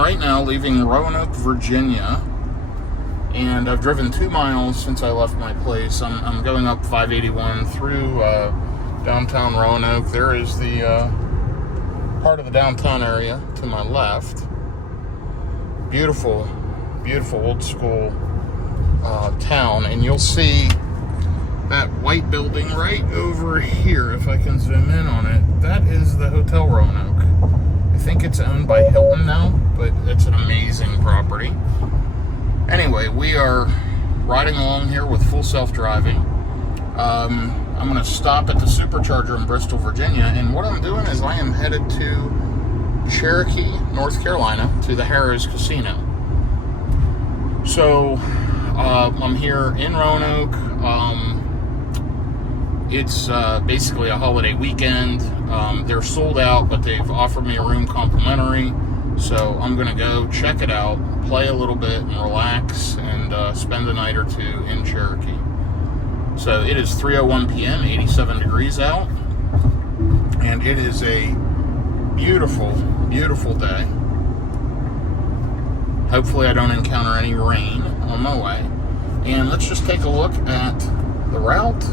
am right now leaving Roanoke, Virginia, and I've driven 2 miles since I left my place. I'm going up 581 through downtown Roanoke. There is the part of the downtown area to my left. Beautiful, beautiful old school town, and you'll see that white building right over here, if I can zoom in on it. That is the Hotel Roanoke. I think it's owned by Hilton now, but it's an amazing property. Anyway, we are riding along here with full self-driving. I'm going to stop at the Supercharger in Bristol, Virginia, and what I'm doing is I am headed to Cherokee, North Carolina, to the Harrah's Casino. So, I'm here in Roanoke. It's basically a holiday weekend. They're sold out, but they've offered me a room complimentary. So I'm going to go check it out, play a little bit, and relax, and spend a night or two in Cherokee. So it is 3:01 p.m., 87 degrees out, and it is a beautiful, beautiful day. Hopefully I don't encounter any rain on my way. And let's just take a look at the route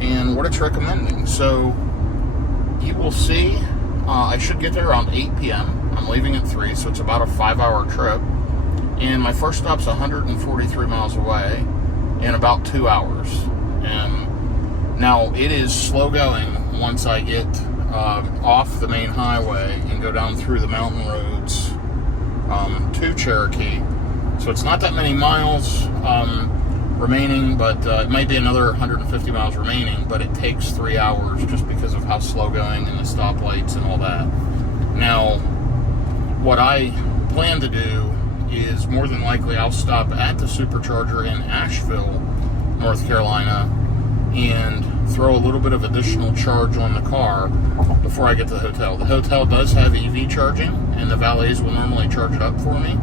and what it's recommending. So you will see, I should get there around 8 p.m. I'm leaving at 3, so it's about a 5-hour trip. And my first stop's 143 miles away in about 2 hours. And now it is slow going once I get off the main highway and go down through the mountain roads to Cherokee. So it's not that many miles remaining, but it might be another 150 miles remaining, but it takes 3 hours just because of how slow going and the stoplights and all that. Now, what I plan to do is more than likely I'll stop at the Supercharger in Asheville, North Carolina, and throw a little bit of additional charge on the car before I get to the hotel. The hotel does have EV charging, and the valets will normally charge it up for me,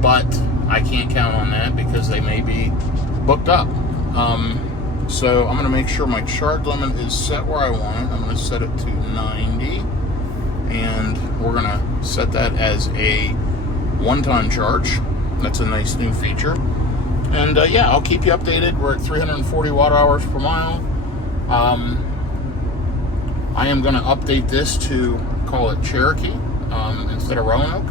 but I can't count on that because they may be booked up. So I'm going to make sure my charge limit is set where I want it. I'm going to set it to 90, and we're going to set that as a one-time charge. That's a nice new feature. And yeah, I'll keep you updated. We're at 340 watt-hours per mile. I am going to update this to call it Cherokee instead of Roanoke,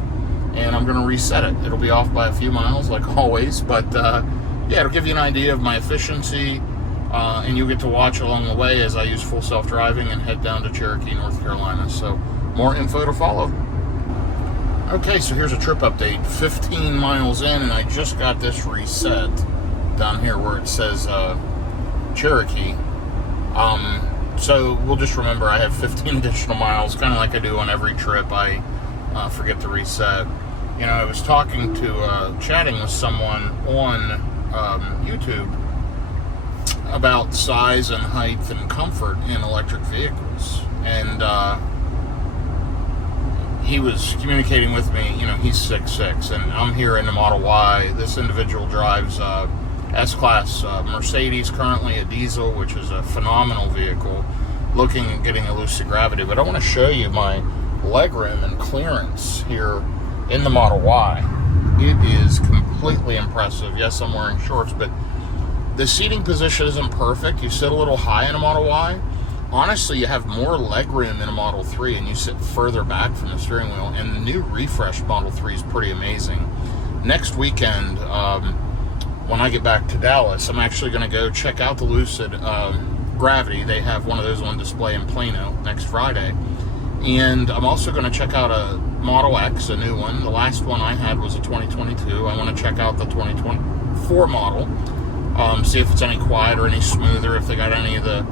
and I'm going to reset it. It'll be off by a few miles, like always, but yeah, it'll give you an idea of my efficiency, and you'll get to watch along the way as I use full self-driving and head down to Cherokee, North Carolina. So more info to follow. Okay, so here's a trip update. 15 miles in, and I just got this reset down here where it says Cherokee. So we'll just remember I have 15 additional miles, kind of like I do on every trip. I forget to reset. You know, I was talking to, chatting with someone on YouTube about size and height and comfort in electric vehicles. And he was communicating with me. You know, he's 6'6", and I'm here in the Model Y. This individual drives S-Class Mercedes, currently a diesel, which is a phenomenal vehicle, looking at getting a lucid gravity. But I want to show you my legroom and clearance here in the Model Y. It is completely impressive. Yes, I'm wearing shorts, but the seating position isn't perfect. You sit a little high in a Model Y. Honestly, you have more legroom in a Model 3, and you sit further back from the steering wheel. And the new refreshed Model 3 is pretty amazing. Next weekend, when I get back to Dallas, I'm actually going to go check out the Lucid Gravity. They have one of those on display in Plano next Friday. And I'm also going to check out a Model X, a new one. The last one I had was a 2022. I want to check out the 2024 model, see if it's any quieter, any smoother, if they got any of the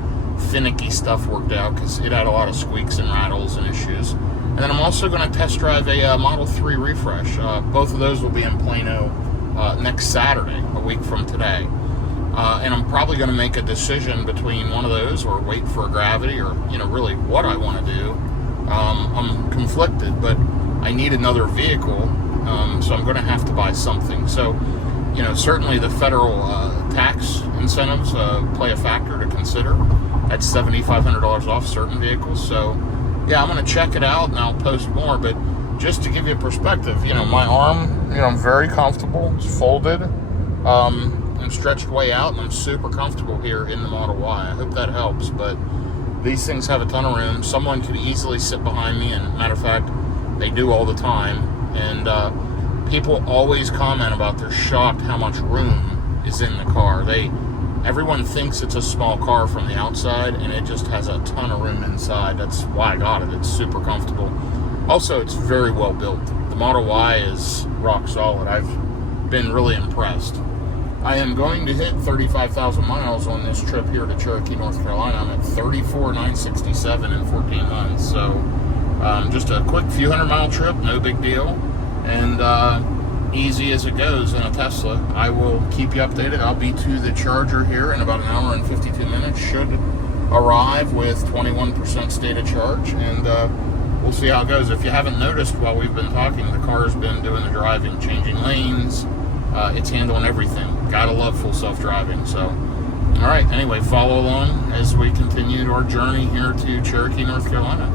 finicky stuff worked out, because it had a lot of squeaks and rattles and issues. And then I'm also going to test drive a Model 3 refresh. Both of those will be in Plano next Saturday, a week from today. And I'm probably going to make a decision between one of those or wait for a Gravity, or, you know, really what I want to do. I'm conflicted, but I need another vehicle, so I'm going to have to buy something. So, you know, certainly the federal tax incentives play a factor to consider. That's $7,500 off certain vehicles. So, yeah, I'm going to check it out, and I'll post more. But just to give you a perspective, my arm, I'm very comfortable. It's folded and stretched way out, and I'm super comfortable here in the Model Y. I hope that helps, but these things have a ton of room. Someone could easily sit behind me, and matter of fact, they do all the time. And people always comment about they're shocked how much room is in the car. Everyone thinks it's a small car from the outside, and it just has a ton of room inside. That's why I got it. It's super comfortable. Also, it's very well built. The Model Y is rock solid. I've been really impressed. I am going to hit 35,000 miles on this trip here to Cherokee, North Carolina. I'm at 34,967 in 14 months. So just a quick few hundred-mile trip, no big deal. And easy as it goes in a Tesla. I will keep you updated. I'll be to the charger here in about an hour and 52 minutes. Should arrive with 21% state of charge, and we'll see how it goes. If you haven't noticed while we've been talking, the car's been doing the driving, changing lanes. It's handling everything. Gotta love full self-driving. So, all right. Anyway, follow along as we continue our journey here to Cherokee, North Carolina.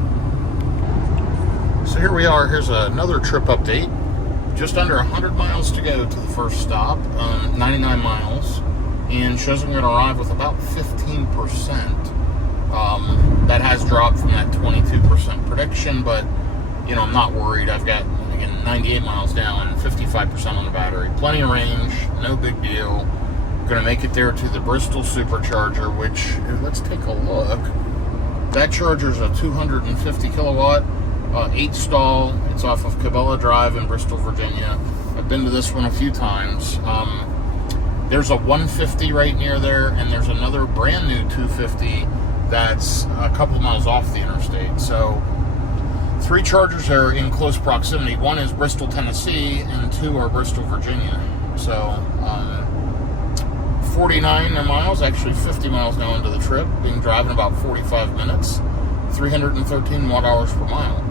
So here we are. Here's another trip update. Just under 100 miles to go to the first stop, 99 miles, and shows I'm going to arrive with about 15%. That has dropped from that 22% prediction, but, I'm not worried. I've got, again, 98 miles down and 55% on the battery. Plenty of range, no big deal. Going to make it there to the Bristol Supercharger, which, let's take a look. That charger's a 250 kilowatt. 8 stall. It's off of Cabela Drive in Bristol, Virginia. I've been to this one a few times. There's a 150 right near there, and there's another brand new 250 that's a couple of miles off the interstate. So 3 chargers are in close proximity. One is Bristol, Tennessee, and 2 are Bristol, Virginia. So 49 miles, actually 50 miles now into the trip, being driving about 45 minutes, 313 watt hours per mile.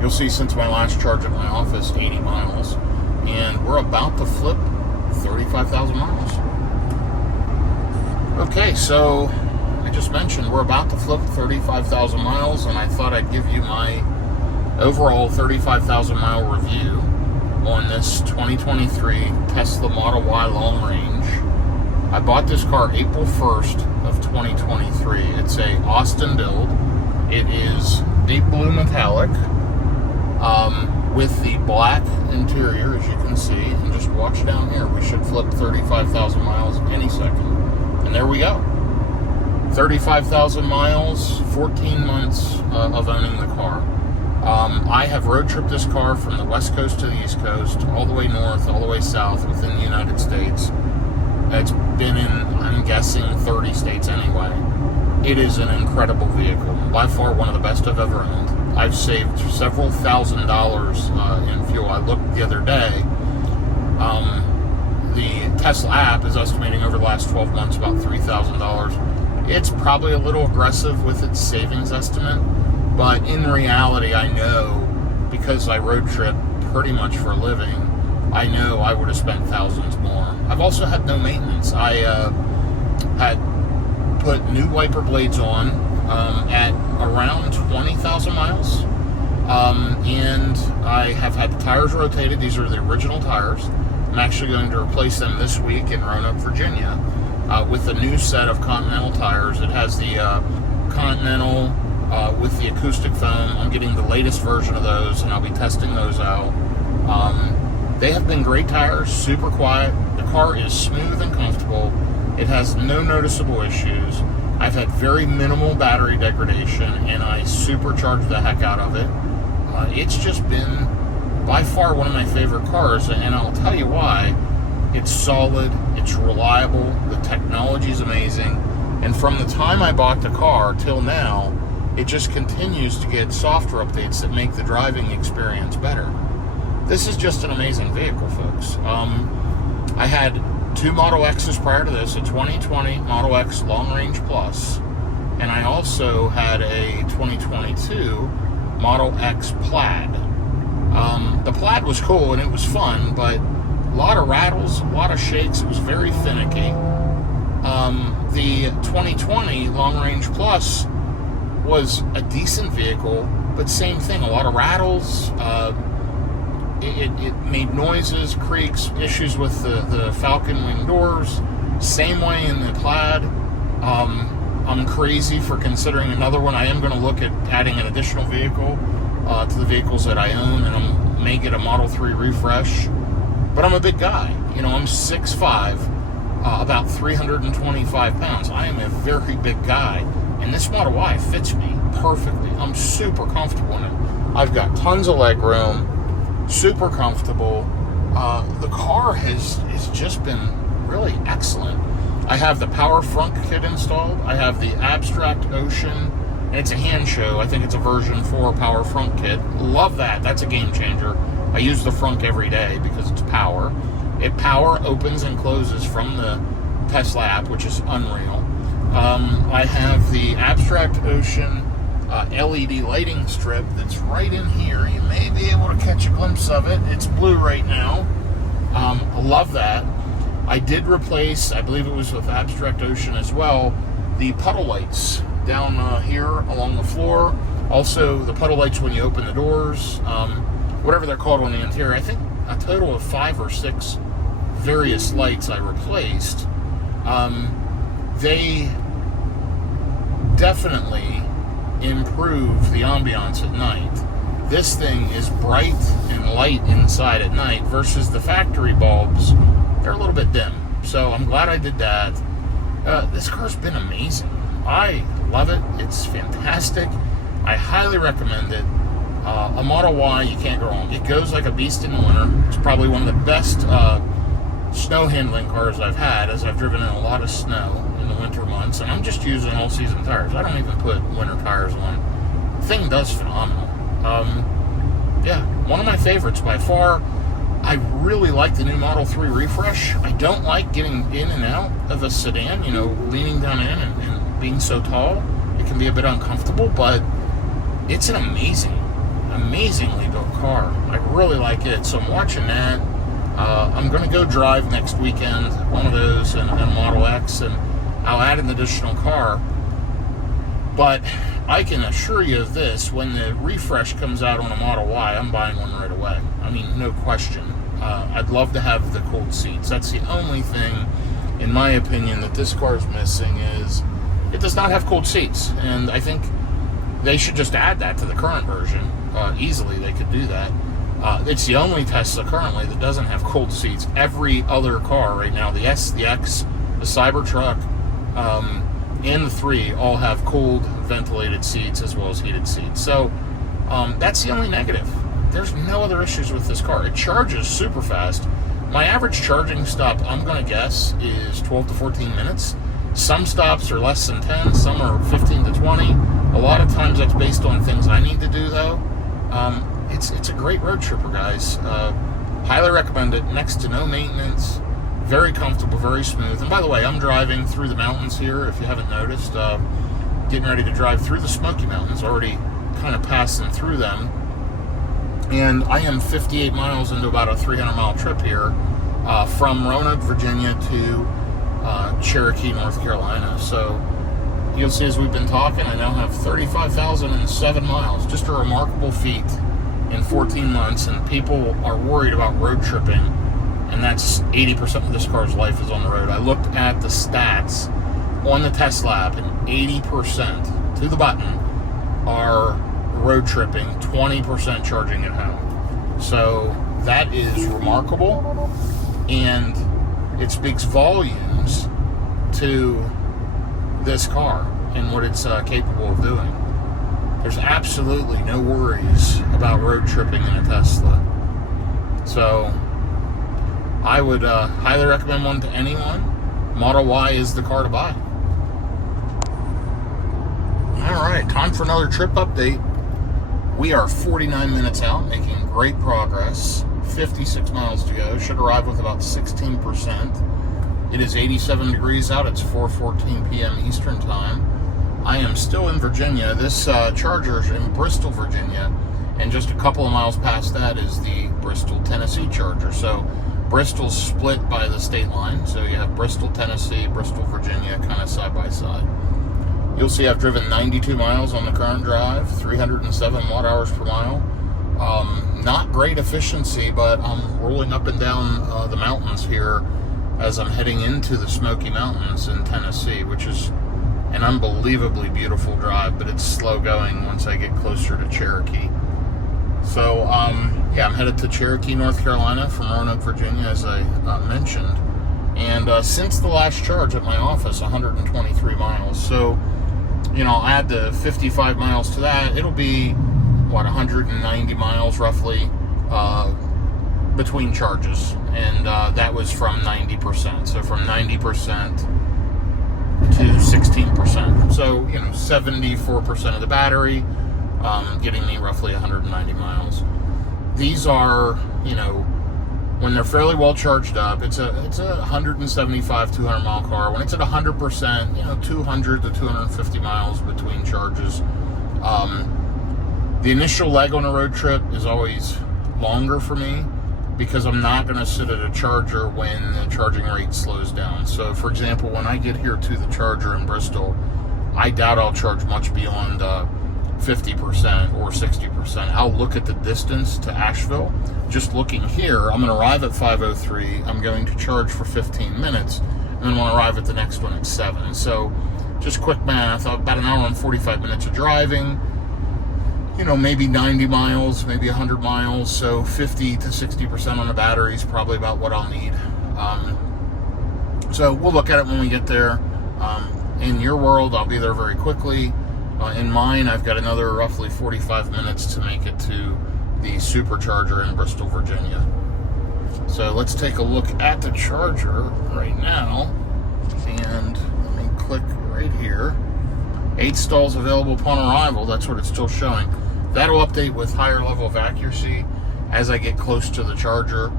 You'll see since my last charge at my office, 80 miles, and we're about to flip 35,000 miles. Okay, so I just mentioned we're about to flip 35,000 miles, and I thought I'd give you my overall 35,000 mile review on this 2023 Tesla Model Y long range. I bought this car April 1st of 2023. It's a Austin build. It is deep blue metallic. With the black interior, as you can see, and just watch down here, we should flip 35,000 miles any second. And there we go. 35,000 miles, 14 months of owning the car. I have road tripped this car from the west coast to the east coast, all the way north, all the way south within the United States. It's been in, I'm guessing, 30 states anyway. It is an incredible vehicle. By far one of the best I've ever owned. I've saved several $1,000s in fuel. I looked the other day. The Tesla app is estimating over the last 12 months about $3,000. It's probably a little aggressive with its savings estimate, but in reality, I know, because I road trip pretty much for a living, I know I would have spent thousands more. I've also had no maintenance. I had put new wiper blades on at around 20,000 miles, and I have had the tires rotated. These are the original tires. I'm actually going to replace them this week in Roanoke, Virginia, with a new set of Continental tires. It has the Continental with the acoustic foam. I'm getting the latest version of those, and I'll be testing those out. They have been great tires, super quiet. The car is smooth and comfortable. It has no noticeable issues. I've had very minimal battery degradation, and I supercharged the heck out of it. It's just been by far one of my favorite cars, and I'll tell you why. It's solid, it's reliable, the technology is amazing, and from the time I bought the car till now, it just continues to get software updates that make the driving experience better. This is just an amazing vehicle, folks. I had 2 Model X's prior to this, a 2020 Model X Long Range Plus, and I also had a 2022 Model X Plaid. The Plaid was cool and it was fun, but a lot of rattles, a lot of shakes. It was very finicky. The 2020 Long Range Plus was a decent vehicle, but same thing, a lot of rattles. It made noises, creaks, issues with the Falcon wing doors. Same way in the Plaid. I'm crazy for considering another one. I am going to look at adding an additional vehicle to the vehicles that I own, and I may get a Model 3 refresh. But I'm a big guy. You know, I'm 6'5", about 325 pounds. I am a very big guy, and this Model Y fits me perfectly. I'm super comfortable in it. I've got tons of leg room, super comfortable. The car has just been really excellent. I have the Power Frunk kit installed. I have the Abstract Ocean. It's a hand show. I think it's a version 4 Power Frunk kit. Love that. That's a game changer. I use the frunk every day because it's power. Power opens and closes from the Tesla app, which is unreal. I have the Abstract Ocean LED lighting strip that's right in here. You may be able to catch a glimpse of it. It's blue right now. I love that. I did replace, I believe it was with Abstract Ocean as well, the puddle lights down here along the floor. Also, the puddle lights when you open the doors, whatever they're called on the interior. I think a total of 5 or 6 various lights I replaced. They definitely improve the ambiance at night. This thing is bright and light inside at night versus the factory bulbs. They're a little bit dim. So I'm glad I did that. This car's been amazing. I love it. It's fantastic. I highly recommend it. A Model Y, you can't go wrong. It goes like a beast in the winter. It's probably one of the best snow handling cars I've had, as I've driven in a lot of snow in the winter months, and I'm just using all-season tires. I don't even put winter tires on. The thing does phenomenal. Yeah, one of my favorites by far. I really like the new Model 3 refresh. I don't like getting in and out of a sedan, you know, leaning down in and being so tall. It can be a bit uncomfortable, but it's an amazingly built car. I really like it, so I'm watching that. I'm going to go drive next weekend, one of those, and a Model X, and I'll add an additional car. But I can assure you of this, when the refresh comes out on a Model Y, I'm buying one right away. I mean, no question. I'd love to have the cooled seats. That's the only thing, in my opinion, that this car is missing is it does not have cooled seats. And I think they should just add that to the current version. Easily, they could do that. It's the only Tesla currently that doesn't have cooled seats. Every other car right now, the S, the X, the Cybertruck, and the 3 all have cooled, ventilated seats as well as heated seats. So that's the only negative. There's no other issues with this car. It charges super fast. My average charging stop, I'm going to guess, is 12 to 14 minutes. Some stops are less than 10, some are 15 to 20. A lot of times that's based on things I need to do, though. It's a great road tripper, guys. Highly recommend it. Next to no maintenance. Very comfortable, very smooth. And by the way, I'm driving through the mountains here, if you haven't noticed. Getting ready to drive through the Smoky Mountains, already kind of passing through them. And I am 58 miles into about a 300-mile trip here from Roanoke, Virginia to Cherokee, North Carolina. So you'll see as we've been talking, I now have 35,007 miles. Just a remarkable feat in 14 months. And people are worried about road tripping. And that's 80% of this car's life is on the road. I looked at the stats on the Tesla app, and 80% to the button are road tripping, 20% charging at home. So that is remarkable, and it speaks volumes to this car and what it's capable of doing. There's absolutely no worries about road tripping in a Tesla. So I would highly recommend one to anyone. Model Y is the car to buy. Alright, time for another trip update. We are 49 minutes out, making great progress. 56 miles to go. Should arrive with about 16%. It is 87 degrees out. It's 4:14 p.m. Eastern Time. I am still in Virginia. This charger is in Bristol, Virginia. And just a couple of miles past that is the Bristol, Tennessee charger. So Bristol's split by the state line. So you have Bristol, Tennessee, Bristol, Virginia, kind of side by side. You'll see I've driven 92 miles on the current drive, 307 watt hours per mile. Not great efficiency, but I'm rolling up and down the mountains here as I'm heading into the Smoky Mountains in Tennessee, which is an unbelievably beautiful drive, but it's slow going once I get closer to Cherokee. So, yeah, I'm headed to Cherokee, North Carolina from Roanoke, Virginia, as I mentioned. And since the last charge at my office, 123 miles. So, you know, I'll add the 55 miles to that. It'll be, 190 miles roughly between charges. And that was from 90%. So from 90% to 16%. So, 74% of the battery, getting me roughly 190 miles. These are, when they're fairly well charged up, it's a 175, 200 mile car. When it's at 100%, 200 to 250 miles between charges. The initial leg on a road trip is always longer for me because I'm not going to sit at a charger when the charging rate slows down. So, for example, when I get here to the charger in Bristol, I doubt I'll charge much beyond 50% or 60%. I'll look at the distance to Asheville. Just looking here, I'm going to arrive at 5:03. I'm going to charge for 15 minutes, and then I'll arrive at the next one at 7. So, just quick math, about an hour and 45 minutes of driving. Maybe 90 miles, maybe 100 miles, so 50 to 60% on the battery is probably about what I'll need. So we'll look at it when we get there. In your world, I'll be there very quickly. In mine, I've got another roughly 45 minutes to make it to the Supercharger in Bristol, Virginia. So let's take a look at the charger right now. And let me click right here. 8 stalls available upon arrival. That's what it's still showing. That'll update with higher level of accuracy as I get close to the charger.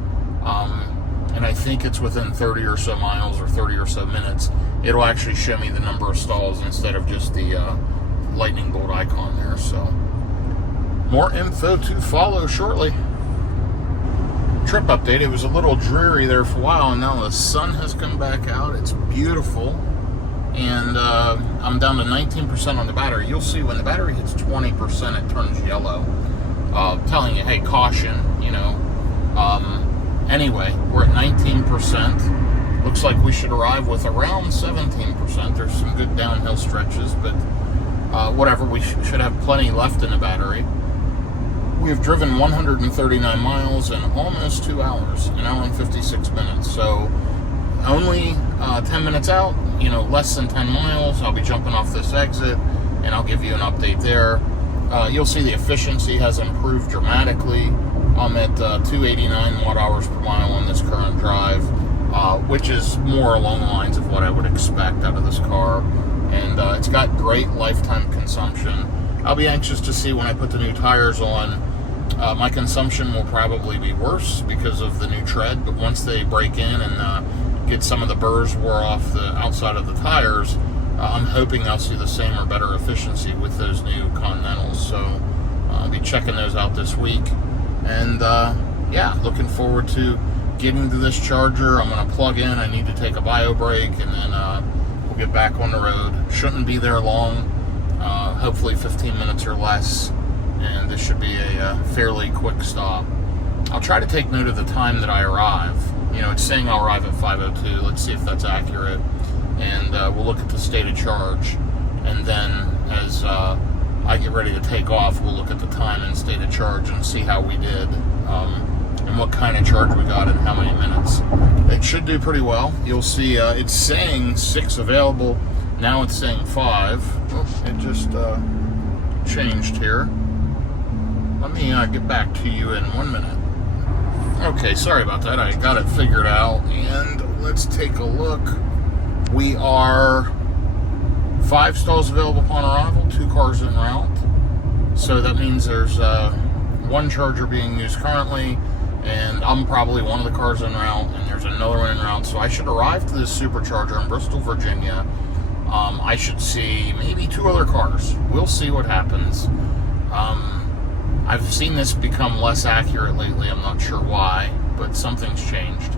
And I think it's within 30 or so miles or 30 or so minutes. It'll actually show me the number of stalls instead of just the lightning bolt icon there. So more info to follow shortly. Trip update. It was a little dreary there for a while, and now the sun has come back out. It's beautiful. And I'm down to 19% on the battery. You'll see when the battery hits 20%, it turns yellow, telling you, hey, caution, Anyway, we're at 19%. Looks like we should arrive with around 17%. There's some good downhill stretches, but whatever. We should have plenty left in the battery. We have driven 139 miles in almost 2 hours, an hour and 56 minutes. So only 10 minutes out, less than 10 miles. I'll be jumping off this exit, and I'll give you an update there. You'll see the efficiency has improved dramatically. I'm at 289 watt hours per mile on this current drive, which is more along the lines of what I would expect out of this car. And it's got great lifetime consumption. I'll be anxious to see when I put the new tires on. My consumption will probably be worse because of the new tread, but once they break in and get some of the burrs wore off the outside of the tires, I'm hoping I'll see the same or better efficiency with those new Continentals. So I'll be checking those out this week. And yeah, looking forward to getting to this charger. I'm going to plug in. I need to take a bio break, and then we'll get back on the road. Shouldn't be there long. Hopefully 15 minutes or less. And this should be a fairly quick stop. I'll try to take note of the time that I arrive. It's saying I'll arrive at 5:02. Let's see if that's accurate. And we'll look at the state of charge. And then as I get ready to take off, we'll look at the time and state of charge and see how we did. And what kind of charge we got in how many minutes. It should do pretty well. You'll see it's saying 6 available. Now it's saying 5. Oh, it just changed here. Let me get back to you in 1 minute. Okay, sorry about that. I got it figured out. And let's take a look. We are 5 stalls available upon arrival, 2 cars en route. So that means there's 1 charger being used currently, and I'm probably one of the cars en route, and there's another one en route. So I should arrive to this Supercharger in Bristol, Virginia. I should see maybe 2 other cars. We'll see what happens. I've seen this become less accurate lately. I'm not sure why, but something's changed.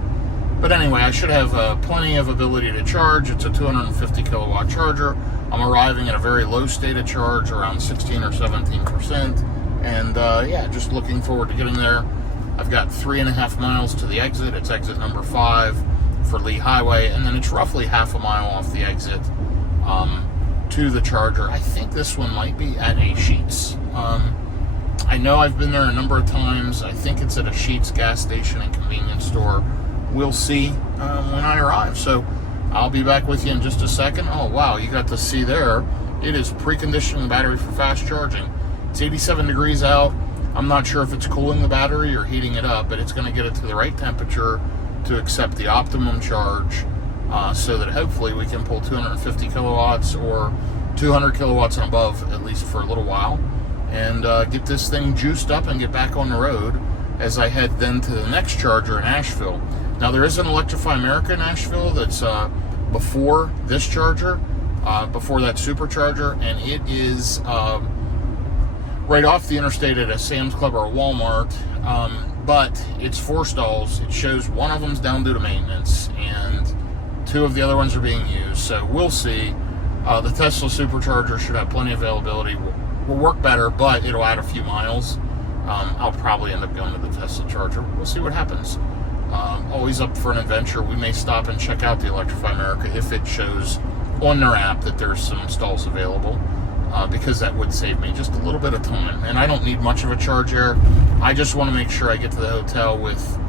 But anyway, I should have plenty of ability to charge. It's a 250 kilowatt charger. I'm arriving at a very low state of charge, around 16 or 17%. And yeah, just looking forward to getting there. I've got 3.5 miles to the exit. It's exit number 5 for Lee Highway. And then it's roughly half a mile off the exit to the charger. I think this one might be at a Sheetz. I know I've been there a number of times. I think it's at a Sheetz gas station and convenience store. We'll see when I arrive. So I'll be back with you in just a second. Oh, wow, you got to see there. It is preconditioning the battery for fast charging. It's 87 degrees out. I'm not sure if it's cooling the battery or heating it up, but it's going to get it to the right temperature to accept the optimum charge so that hopefully we can pull 250 kilowatts or 200 kilowatts and above, at least for a little while, and get this thing juiced up and get back on the road as I head then to the next charger in Asheville. Now, there is an Electrify America in Asheville that's before this charger, before that Supercharger, and it is right off the interstate at a Sam's Club or a Walmart, but it's 4 stalls. It shows one of them's down due to maintenance, and 2 of the other ones are being used, so we'll see. The Tesla Supercharger should have plenty of availability, will work better, but it'll add a few miles. I'll probably end up going to the Tesla charger. We'll see what happens. Always up for an adventure. We may stop and check out the Electrify America if it shows on their app that there's some stalls available, because that would save me just a little bit of time. And I don't need much of a charge here. I just want to make sure I get to the hotel with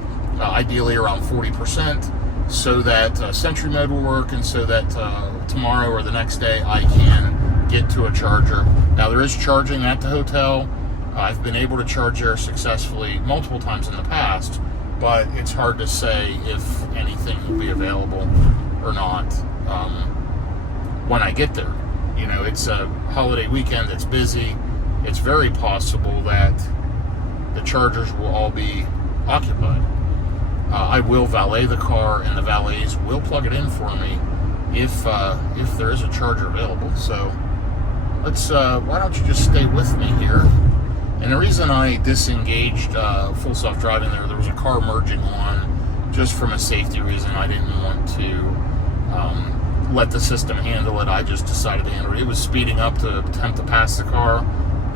ideally around 40%, so that Sentry Mode will work, and so that tomorrow or the next day I can get to a charger. Now, there is charging at the hotel. I've been able to charge there successfully multiple times in the past, but it's hard to say if anything will be available or not when I get there. You know, it's a holiday weekend, it's busy. It's very possible that the chargers will all be occupied. I will valet the car, and the valets will plug it in for me if there is a charger available. So let's why don't you just stay with me here? And the reason I disengaged full self-driving there was a car merging on, just from a safety reason. I didn't want to let the system handle it. I just decided to handle it. It was speeding up to attempt to pass the car,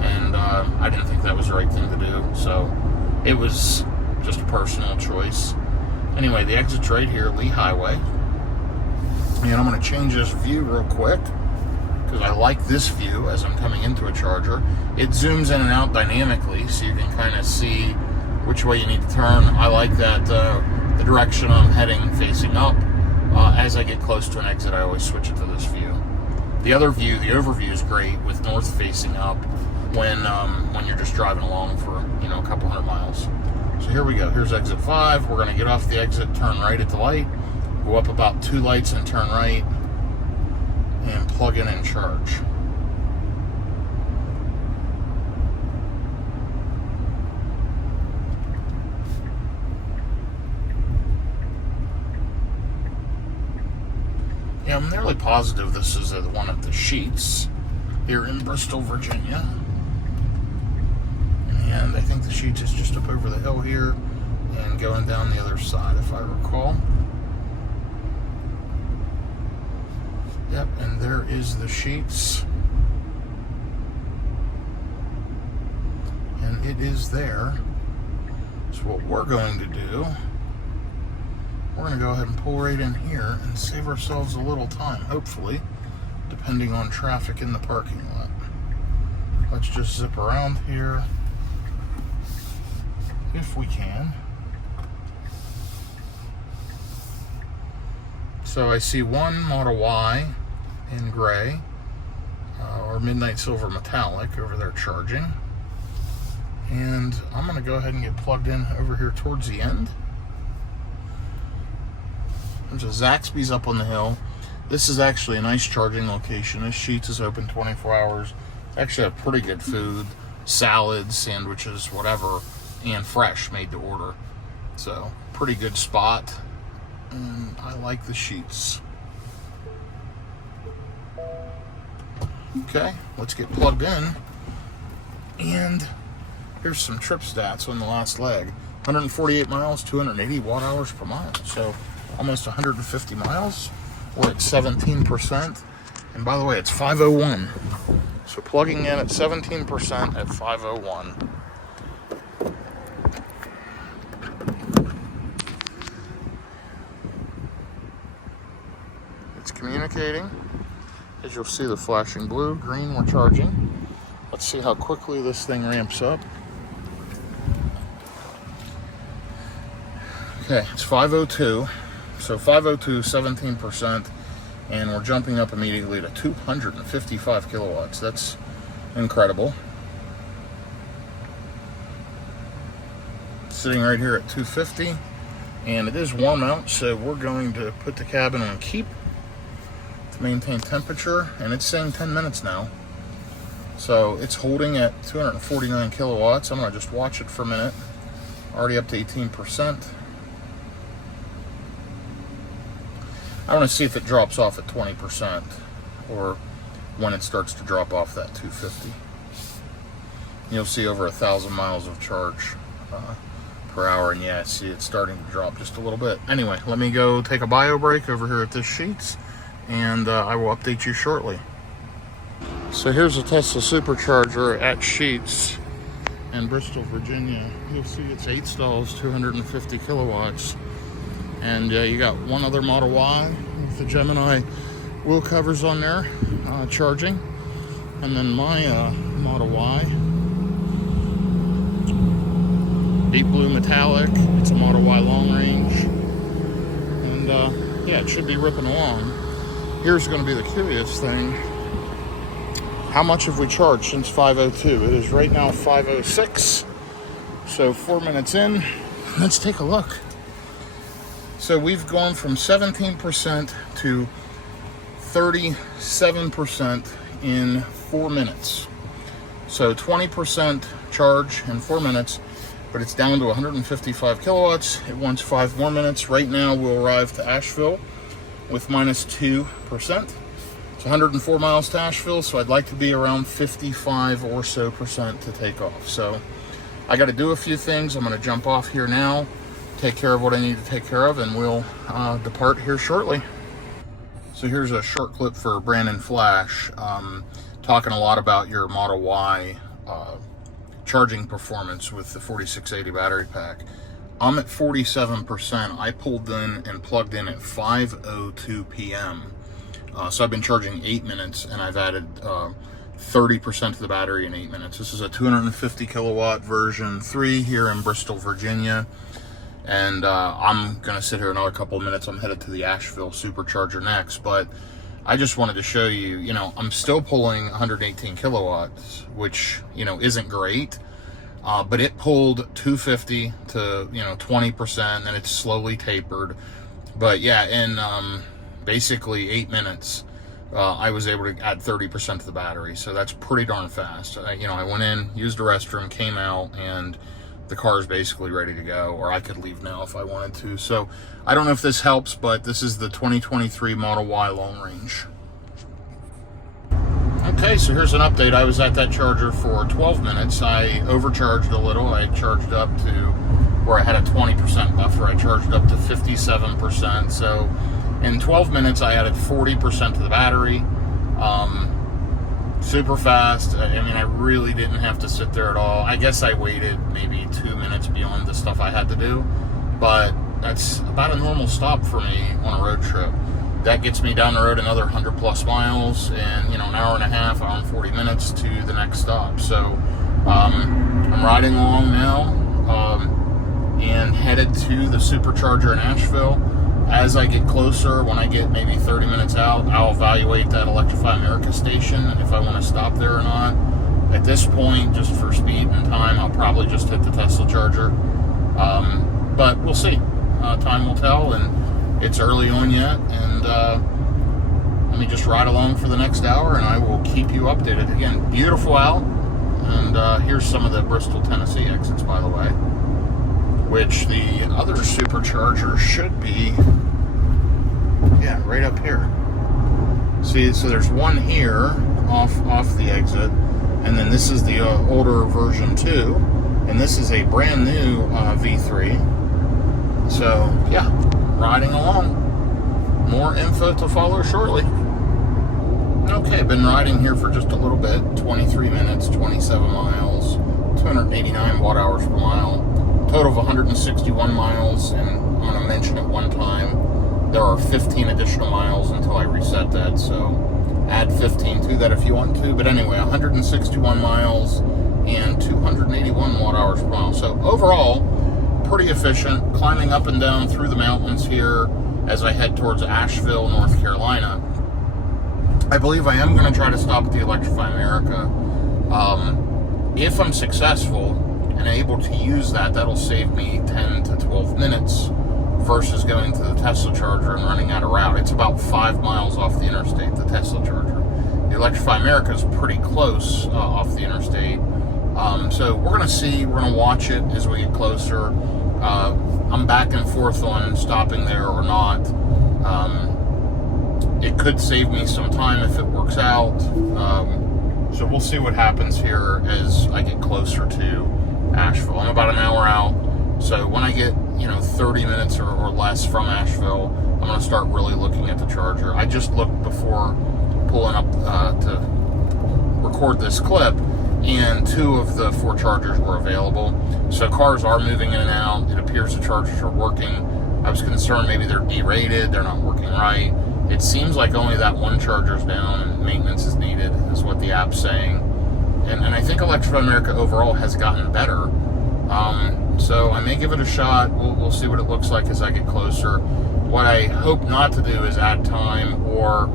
and I didn't think that was the right thing to do. So it was just a personal choice. Anyway, the exit's right here, Lee Highway. And I'm going to change this view real quick, because I like this view as I'm coming into a charger. It zooms in and out dynamically, so you can kind of see which way you need to turn. I like that the direction I'm heading facing up. As I get close to an exit, I always switch it to this view. The other view, the overview, is great with north facing up when you're just driving along for a couple hundred miles. So here we go. Here's exit 5. We're going to get off the exit, turn right at the light, go up about 2 lights and turn right, and plug in and charge. Yeah, I'm nearly positive this is the one at the Sheetz here in Bristol, Virginia. And I think the Sheetz is just up over the hill here and going down the other side, if I recall. Yep, and there is the Sheetz. And it is there. So what we're going to do, we're going to go ahead and pull right in here and save ourselves a little time, hopefully, depending on traffic in the parking lot. Let's just zip around here, if we can. So I see one Model Y in gray, or Midnight Silver Metallic over there charging. And I'm going to go ahead and get plugged in over here towards the end. There's a Zaxby's up on the hill. This is actually a nice charging location. This Sheetz is open 24 hours. It's actually a pretty good food. Salads, sandwiches, whatever, and fresh, made to order. So, pretty good spot. And I like the Sheetz. Okay, let's get plugged in. And here's some trip stats on the last leg. 148 miles, 280 watt hours per mile. So almost 150 miles. We're at 17%. And by the way, it's 5:01. So plugging in at 17% at 5:01. It's communicating. As you'll see, the flashing blue, green, we're charging. Let's see how quickly this thing ramps up. Okay, it's 5:02. So 5:02, 17%. And we're jumping up immediately to 255 kilowatts. That's incredible. Sitting right here at 250. And it is warm out, so we're going to put the cabin on keep to maintain temperature. And it's saying 10 minutes now. So it's holding at 249 kilowatts. I'm going to just watch it for a minute. Already up to 18%. I want to see if it drops off at 20% or when it starts to drop off that 250. You'll see over 1,000 miles of charge per hour, and yeah, see it's starting to drop just a little bit. Anyway, let me go take a bio break over here at this Sheetz, and I will update you shortly. So here's a Tesla Supercharger at Sheetz in Bristol, Virginia. You'll see it's 8 stalls, 250 kilowatts. And you got one other Model Y with the Gemini wheel covers on there, charging. And then my Model Y, deep blue metallic. It's a Model Y long range. And yeah, it should be ripping along. Here's going to be the curious thing. How much have we charged since 5:02? It is right now 5:06. So 4 minutes in. Let's take a look. So we've gone from 17% to 37% in 4 minutes. So 20% charge in 4 minutes, but it's down to 155 kilowatts. It wants 5 more minutes. Right now we'll arrive to Asheville with minus 2%. It's 104 miles to Asheville, so I'd like to be around 55 or so percent to take off. So I got to do a few things. I'm going to jump off here now, take care of what I need to take care of, and we'll depart here shortly. So here's a short clip for Brandon Flash, talking a lot about your Model Y charging performance with the 4680 battery pack. I'm at 47%. I pulled in and plugged in at 5:02 p.m. So I've been charging 8 minutes, and I've added 30% to the battery in 8 minutes. This is a 250 kilowatt version 3 here in Bristol, Virginia. And I'm going to sit here another couple of minutes. I'm headed to the Asheville Supercharger next. But I just wanted to show you, I'm still pulling 118 kilowatts, which, isn't great. But it pulled 250 to, 20%, and it's slowly tapered. But yeah, in basically 8 minutes, I was able to add 30% to the battery. So that's pretty darn fast. I went in, used the restroom, came out, and the car is basically ready to go, or I could leave now if I wanted to. So I don't know if this helps, but this is the 2023 Model Y long range. Okay, so here's an update. I was at that charger for 12 minutes. I overcharged a little. I charged up to where I had a 20% buffer. I charged up to 57%. So in 12 minutes, I added 40% to the battery. Super fast. I really didn't have to sit there at all. I guess I waited maybe 2 minutes beyond the stuff I had to do, but that's about a normal stop for me on a road trip. That gets me down the road another 100 plus miles and, an hour and a half, hour and 40 minutes to the next stop. So I'm riding along now and headed to the Supercharger in Asheville. As I get closer, when I get maybe 30 minutes out, I'll evaluate that Electrify America station and if I want to stop there or not. At this point, just for speed and time, I'll probably just hit the Tesla charger. But we'll see. Time will tell, and it's early on yet. And let me just ride along for the next hour, and I will keep you updated. Again, beautiful out. And here's some of the Bristol, Tennessee exits, by the way, which the other Supercharger should be, yeah, right up here. See, so there's one here off the exit, and then this is the older version 2, and this is a brand new V3. So yeah, riding along. More info to follow shortly. Okay, been riding here for just a little bit, 23 minutes, 27 miles, 289 watt hours per mile, total of 161 miles, and I'm going to mention at one time, there are 15 additional miles until I reset that, so add 15 to that if you want to, but anyway, 161 miles and 281 watt hours per mile, so overall, pretty efficient, climbing up and down through the mountains here as I head towards Asheville, North Carolina. I believe I am going to try to stop at the Electrify America. If I'm successful and able to use that, that'll save me 10 to 12 minutes versus going to the Tesla charger and running out of route. It's about 5 miles off the interstate, the Tesla charger. The Electrify America is pretty close off the interstate. So we're going to see, we're going to watch it as we get closer. I'm back and forth on stopping there or not. It could save me some time if it works out. So we'll see what happens here as I get closer to Asheville. I'm about an hour out. So when I get, 30 minutes or less from Asheville, I'm going to start really looking at the charger. I just looked before pulling up to record this clip, and 2 of the 4 chargers were available. So cars are moving in and out. It appears the chargers are working. I was concerned maybe they're derated, they're not working right. It seems like only that one charger's down and maintenance is needed, is what the app's saying. And I think Electrify America overall has gotten better. So I may give it a shot. We'll see what it looks like as I get closer. What I hope not to do is add time or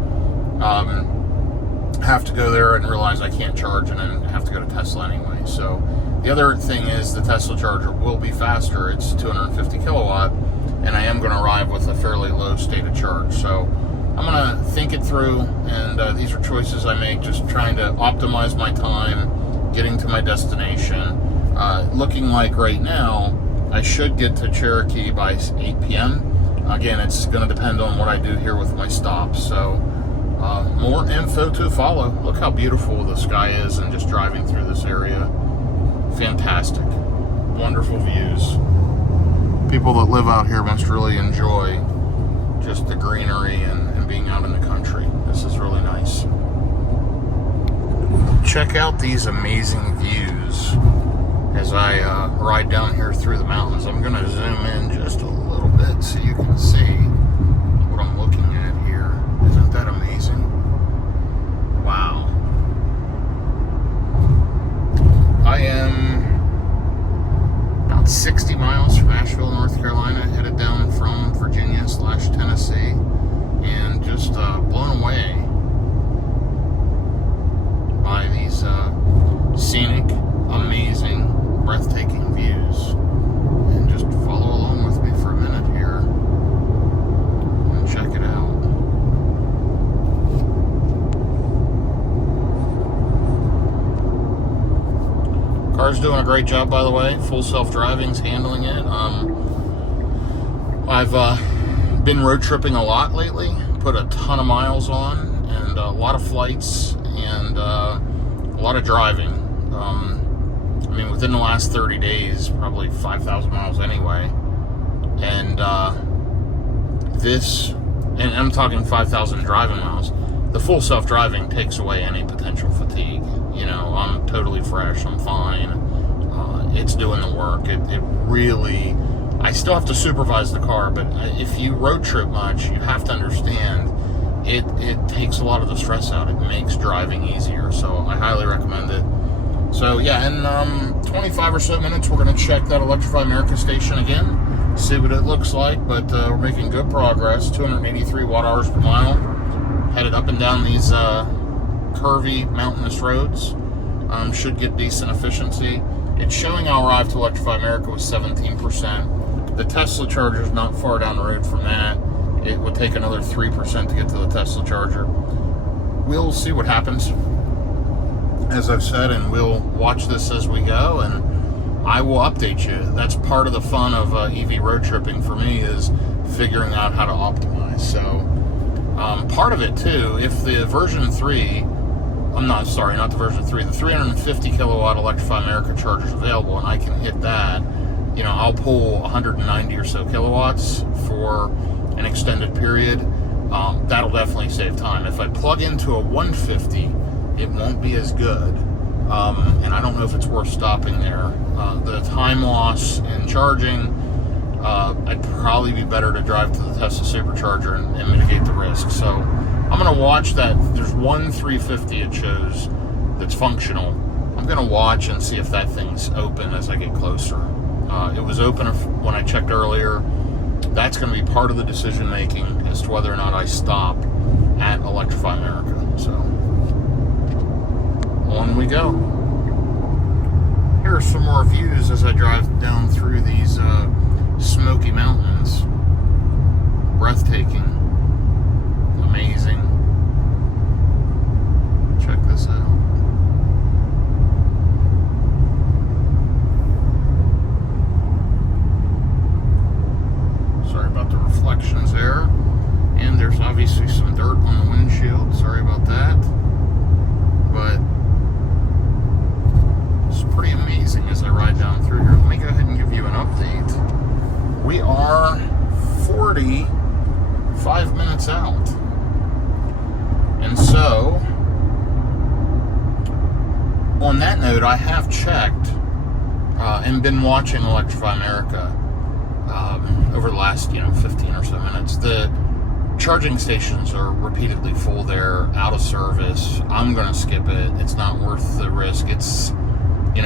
have to go there and realize I can't charge and then have to go to Tesla anyway. So the other thing is the Tesla charger will be faster. It's 250 kilowatt, and I am going to arrive with a fairly low state of charge. So I'm going to think it through, and these are choices I make, just trying to optimize my time, getting to my destination. Looking like right now, I should get to Cherokee by 8 p.m. Again, it's going to depend on what I do here with my stops. So more info to follow. Look how beautiful the sky is, and just driving through this area. Fantastic. Wonderful views. People that live out here must really enjoy just the greenery and being out in the country. This is really nice. Check out these amazing views as I ride down here through the mountains. I'm going to zoom in just a little bit so you can see what I'm looking at here. Isn't that amazing? Wow. I am about 60 miles from Asheville, North Carolina, headed down from Virginia/Tennessee, and just blown away by these scenic, amazing, breathtaking views. And just follow along with me for a minute here and check it out. Car's doing a great job, by the way. Full self-driving's handling it. I've been road tripping a lot lately, put a ton of miles on, and a lot of flights, and a lot of driving. Within the last 30 days, probably 5,000 miles anyway. And and I'm talking 5,000 driving miles. The full self-driving takes away any potential fatigue. I'm totally fresh, I'm fine. It's doing the work. It really, I still have to supervise the car, but if you road trip much, you have to understand it takes a lot of the stress out. It makes driving easier, so I highly recommend it. So yeah, in 25 or so minutes, we're going to check that Electrify America station again, see what it looks like, but we're making good progress. 283 watt hours per mile, headed up and down these curvy mountainous roads. Should get decent efficiency. It's showing I'll arrive to Electrify America with 17%. The Tesla charger is not far down the road from that. It would take another 3% to get to the Tesla charger. We'll see what happens, as I've said, and we'll watch this as we go, and I will update you. That's part of the fun of EV road tripping for me, is figuring out how to optimize. So part of it too, if the version 3, not the version 3, the 350 kilowatt Electrify America charger is available, and I can hit that, I'll pull 190 or so kilowatts for an extended period. That'll definitely save time. If I plug into a 150, it won't be as good. And I don't know if it's worth stopping there. The time loss in charging, I'd probably be better to drive to the Tesla Supercharger and mitigate the risk. So I'm going to watch that. There's one 350 it shows that's functional. I'm going to watch and see if that thing's open as I get closer. It was open when I checked earlier. That's going to be part of the decision making as to whether or not I stop at Electrify America. So on we go. Here are some more views as I drive down through these Smoky Mountains. Breathtaking. Amazing. Check this out. Sorry about the reflections there. And there's obviously some dirt on the windshield. Sorry about that. But it's pretty amazing as I ride down through here. Let me go ahead and give you an update. We are 45 minutes out. And so, on that note, I have checked and been watching Electrify America over the last 15 or so minutes. The charging stations are repeatedly full there, out of service. I'm going to skip it. It's not worth the risk. It's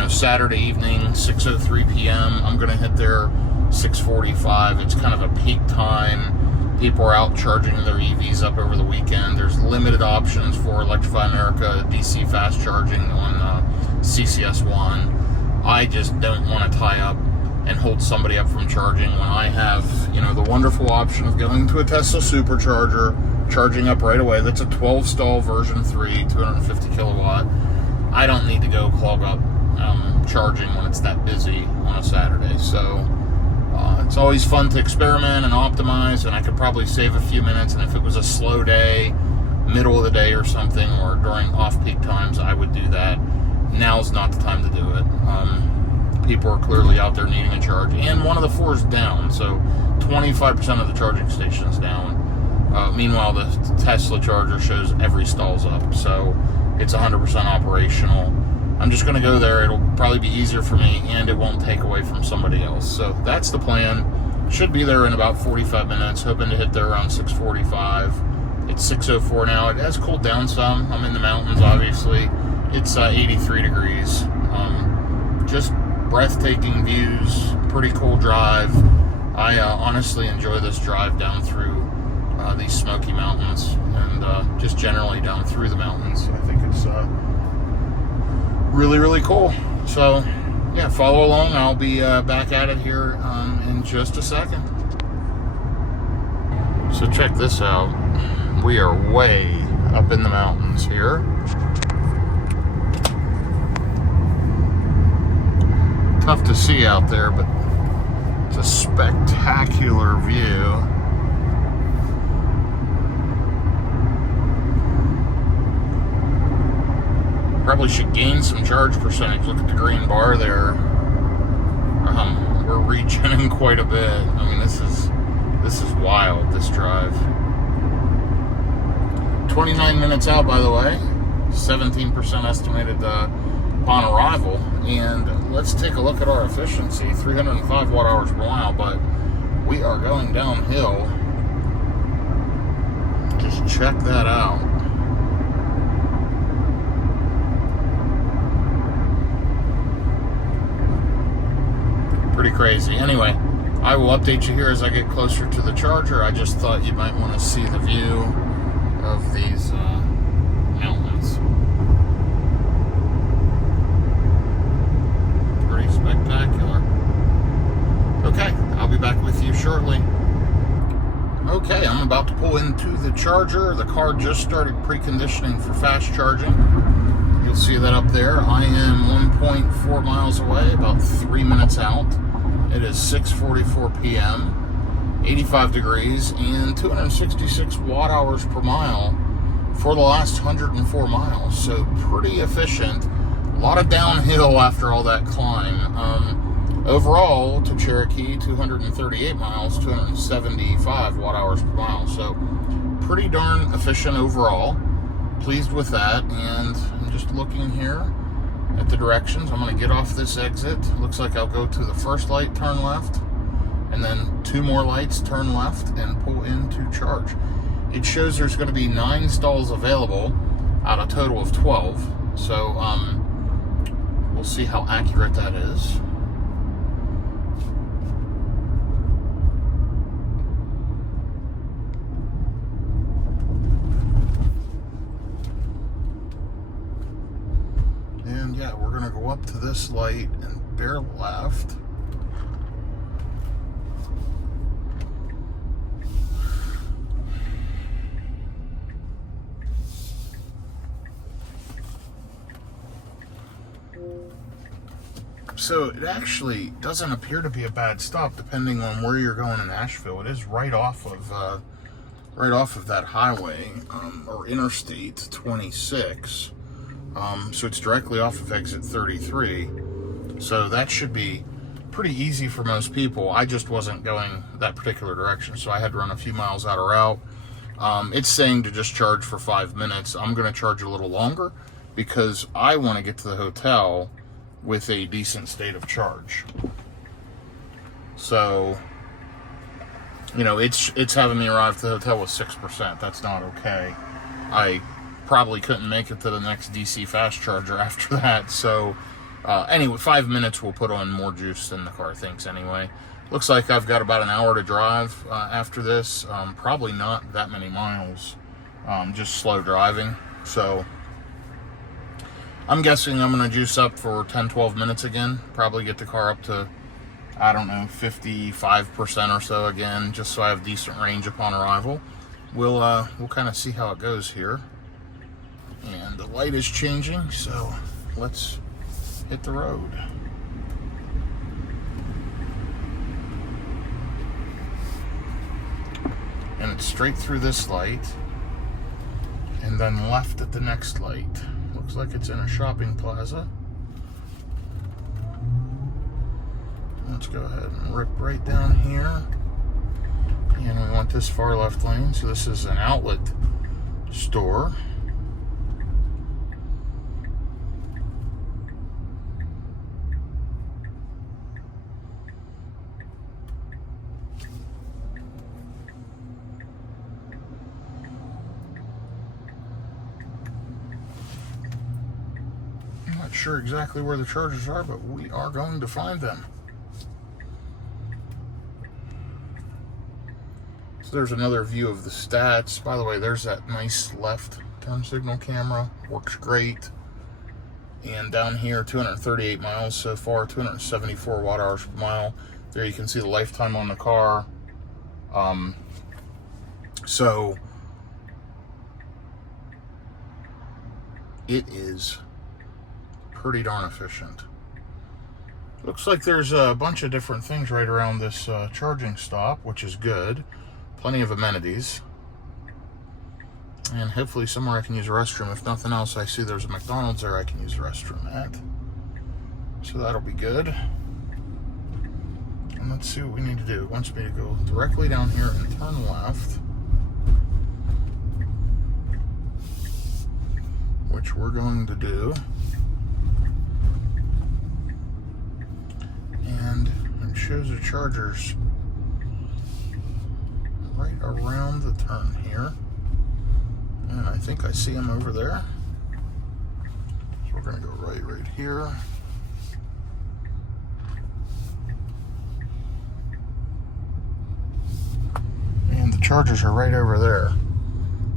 Saturday evening, 6:03 p.m. I'm going to hit there 6:45. It's kind of a peak time. People are out charging their EVs up over the weekend. There's limited options for Electrify America DC fast charging on CCS1. I just don't want to tie up and hold somebody up from charging when I have, the wonderful option of going to a Tesla Supercharger, charging up right away. That's a 12 stall version 3, 250 kilowatt. I don't need to go clog up charging when it's that busy on a Saturday. So it's always fun to experiment and optimize, and I could probably save a few minutes. And if it was a slow day, middle of the day or something, or during off-peak times, I would do that. Now's not the time to do it. People are clearly out there needing a charge, and one of the four is down, so 25% of the charging station's down. Meanwhile, the Tesla charger shows every stall's up, so it's 100% operational. I'm just going to go there. It'll probably be easier for me, and it won't take away from somebody else. So that's the plan. Should be there in about 45 minutes, hoping to hit there around 6:45. It's 6:04 now. It has cooled down some. I'm in the mountains, obviously. It's 83 degrees. Just breathtaking views, pretty cool drive. I honestly enjoy this drive down through these Smoky Mountains, and just generally down through the mountains. I think it's really, really cool. So yeah, follow along. I'll be back at it here in just a second. So check this out. We are way up in the mountains here. Tough to see out there, but it's a spectacular view. Probably should gain some charge percentage. Look at the green bar there. We're regenerating quite a bit. I mean, this is wild, this drive. 29 minutes out, by the way. 17% estimated upon arrival. And let's take a look at our efficiency. 305 watt hours per mile, but we are going downhill. Just check that out. Pretty crazy. Anyway, I will update you here as I get closer to the charger. I just thought you might want to see the view of these mountains. Pretty spectacular. Okay, I'll be back with you shortly. Okay, I'm about to pull into the charger. The car just started preconditioning for fast charging. You'll see that up there. I am 1.4 miles away, about 3 minutes out. It is 6:44 p.m., 85 degrees, and 266 watt hours per mile for the last 104 miles. So pretty efficient. A lot of downhill after all that climb. Overall, to Cherokee, 238 miles, 275 watt hours per mile. So pretty darn efficient overall. Pleased with that. And I'm just looking here at the directions. I'm going to get off this exit. Looks like I'll go to the first light, turn left, and then 2 more lights, turn left, and pull into charge. It shows there's going to be 9 stalls available out of a total of 12. So we'll see how accurate that is. And yeah, we're going to go up to this light and bear left. So it actually doesn't appear to be a bad stop, depending on where you're going in Asheville. It is right off of that highway, or Interstate 26. So it's directly off of exit 33. So that should be pretty easy for most people. I just wasn't going that particular direction, so I had to run a few miles out of route. It's saying to just charge for 5 minutes. I'm going to charge a little longer because I want to get to the hotel with a decent state of charge. So, you know, it's having me arrive to the hotel with 6%. That's not okay. I probably couldn't make it to the next DC fast charger after that. So, anyway, 5 minutes will put on more juice than the car thinks anyway. Looks like I've got about an hour to drive after this. Probably not that many miles. Just slow driving. So I'm guessing I'm going to juice up for 10-12 minutes again. Probably get the car up to, I don't know, 55% or so again, just so I have decent range upon arrival. We'll kind of see how it goes here. And the light is changing, so let's hit the road. And it's straight through this light, and then left at the next light. Looks like it's in a shopping plaza. Let's go ahead and rip right down here. And we want this far left lane. So this is an outlet store. Not sure exactly where the chargers are, but we are going to find them. So there's another view of the stats. By the way, there's that nice left turn signal camera. Works great. And down here, 238 miles so far, 274 watt hours per mile. There you can see the lifetime on the car. So it is pretty darn efficient. Looks like there's a bunch of different things right around this charging stop, which is good. Plenty of amenities. And hopefully somewhere I can use a restroom. If nothing else, I see there's a McDonald's there I can use a restroom at. So that'll be good. And let's see what we need to do. It wants me to go directly down here and turn left, which we're going to do. And it shows the chargers right around the turn here. And I think I see them over there. So we're going to go right here. And the chargers are right over there.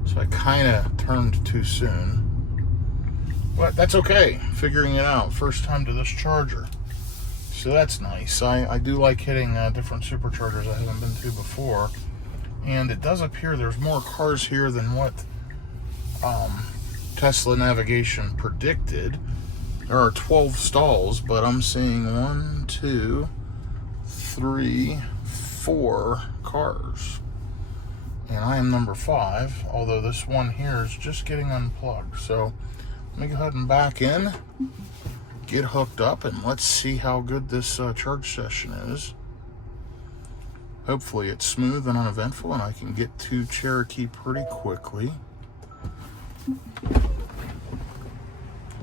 So I kind of turned too soon. But that's okay. Figuring it out. First time to this charger. So that's nice. I do like hitting different superchargers I haven't been to before. And it does appear there's more cars here than what Tesla navigation predicted. There are 12 stalls, but I'm seeing 1, 2, 3, 4 cars. And I am number 5, although this one here is just getting unplugged. So let me go ahead and back in, get hooked up, and let's see how good this charge session is. Hopefully it's smooth and uneventful and I can get to Cherokee pretty quickly.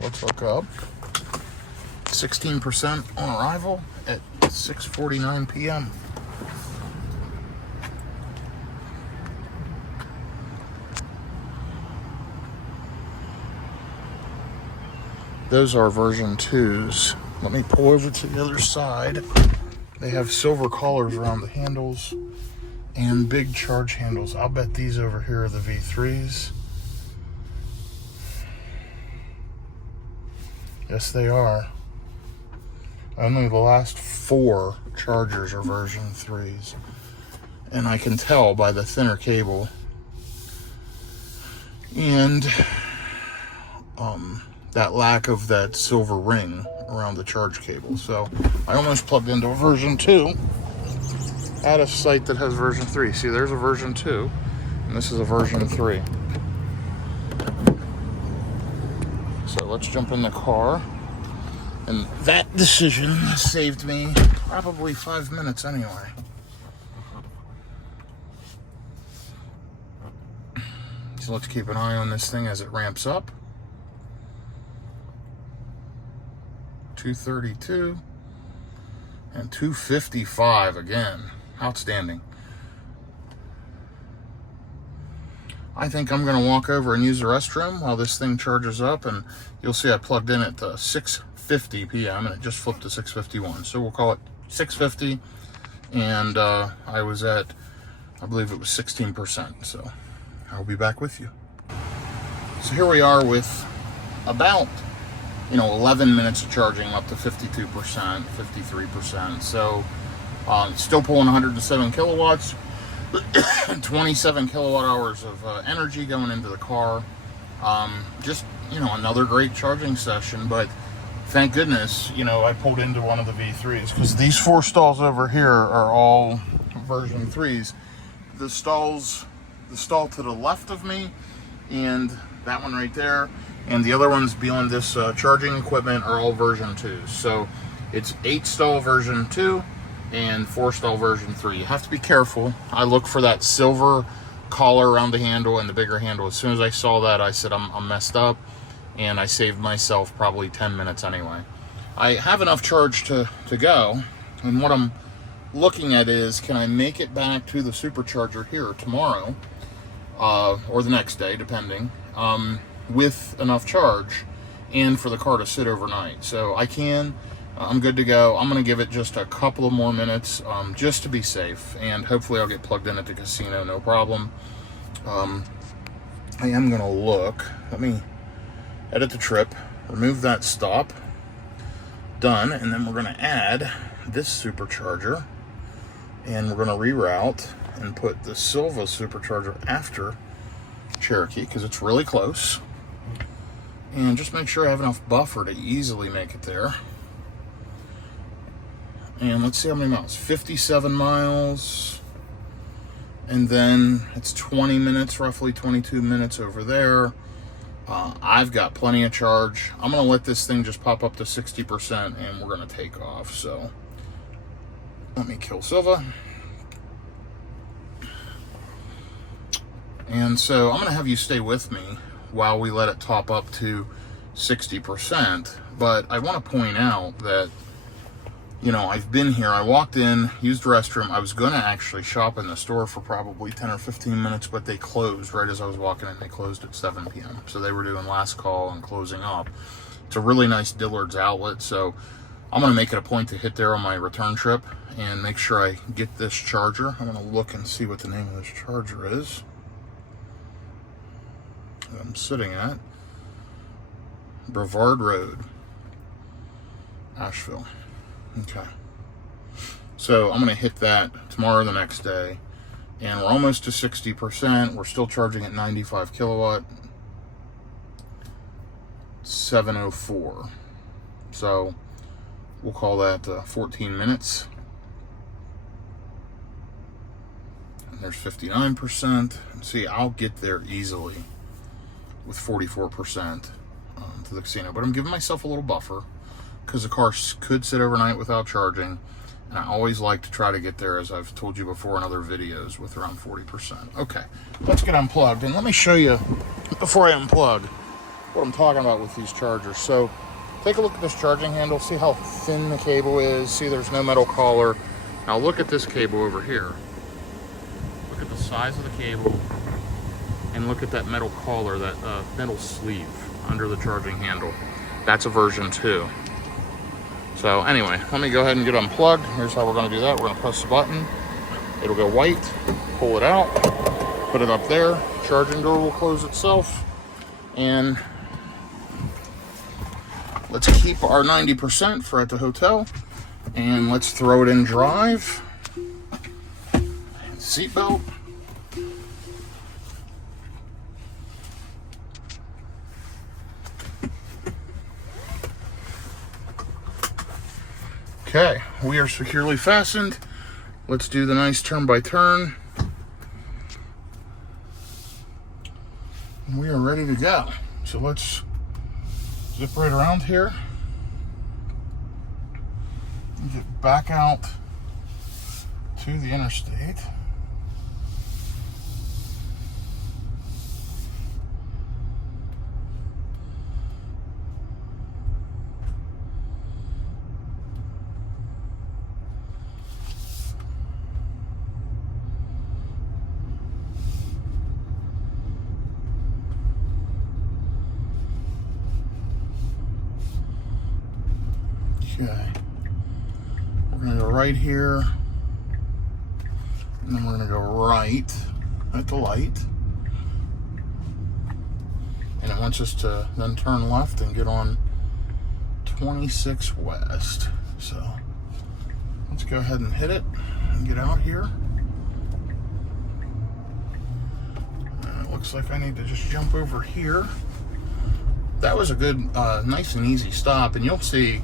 Let's look up. 16% on arrival at 6:49 p.m. Those are version 2s. Let me pull over to the other side. They have silver collars around the handles and big charge handles. I'll bet these over here are the V3s. Yes, they are. Only the last 4 chargers are version 3s. And I can tell by the thinner cable and that lack of that silver ring around the charge cable. So I almost plugged into a version 2 at a site that has version 3. See, there's a version 2 and this is a version 3. So let's jump in the car. And that decision saved me probably 5 minutes anyway. So let's keep an eye on this thing as it ramps up. 232 and 255 again. Outstanding. I think I'm going to walk over and use the restroom while this thing charges up, and you'll see I plugged in at 6:50 p.m. and it just flipped to 6:51. So we'll call it 6:50, and I was at, I believe it was 16%. So I'll be back with you. So here we are with about 11 minutes of charging up to 52%, 53%. So still pulling 107 kilowatts, 27 kilowatt hours of energy going into the car. Just, another great charging session. But thank goodness, I pulled into one of the V3s, because these 4 stalls over here are all version 3s. The stall to the left of me and that one right there, and the other ones beyond this charging equipment are all version 2s. So it's 8 stall version 2 and 4 stall version 3. You have to be careful. I look for that silver collar around the handle and the bigger handle. As soon as I saw that, I said I'm messed up, and I saved myself probably 10 minutes anyway. I have enough charge to go, and what I'm looking at is, can I make it back to the Supercharger here tomorrow or the next day, depending, with enough charge and for the car to sit overnight. So I can. I'm good to go. I'm going to give it just a couple of more minutes just to be safe, and hopefully I'll get plugged in at the casino, no problem. I am going to look. Let me edit the trip, remove that stop. Done. And then we're going to add this Supercharger, and we're going to reroute and put the Silva Supercharger after Cherokee, because it's really close. And just make sure I have enough buffer to easily make it there. And let's see how many miles. 57 miles. And then it's 20 minutes, roughly 22 minutes over there. I've got plenty of charge. I'm going to let this thing just pop up to 60%, and we're going to take off. So let me kill Silva. And so I'm going to have you stay with me while we let it top up to 60%. But I want to point out that, I've been here. I walked in, used the restroom. I was going to actually shop in the store for probably 10 or 15 minutes, but they closed right as I was walking in. They closed at 7 p.m. So they were doing last call and closing up. It's a really nice Dillard's outlet. So I'm going to make it a point to hit there on my return trip and make sure I get this charger. I'm going to look and see what the name of this charger is that I'm sitting at. Brevard Road, Asheville. Okay. So I'm going to hit that tomorrow or the next day. And we're almost to 60%. We're still charging at 95 kilowatt. 7:04. So we'll call that 14 minutes. And there's 59%. See, I'll get there easily with 44% to the casino. But I'm giving myself a little buffer, because the car could sit overnight without charging. And I always like to try to get there, as I've told you before in other videos, with around 40%. Okay, let's get unplugged. And let me show you, before I unplug, what I'm talking about with these chargers. So take a look at this charging handle. See how thin the cable is. See, there's no metal collar. Now look at this cable over here. Look at the size of the cable. And look at that metal collar, that metal sleeve under the charging handle. That's a version 2. So anyway, let me go ahead and get unplugged. Here's how we're going to do that. We're going to press the button. It'll go white. Pull it out. Put it up there. Charging door will close itself. And let's keep our 90% for at the hotel. And let's throw it in drive. Seatbelt. Okay, we are securely fastened. Let's do the nice turn by turn. We are ready to go. So let's zip right around here. And get back out to the interstate. Okay, we're going to go right here, and then we're going to go right at the light, and it wants us to then turn left and get on 26 West. So let's go ahead and hit it and get out here. It looks like I need to just jump over here. That was a good, nice and easy stop, and you'll see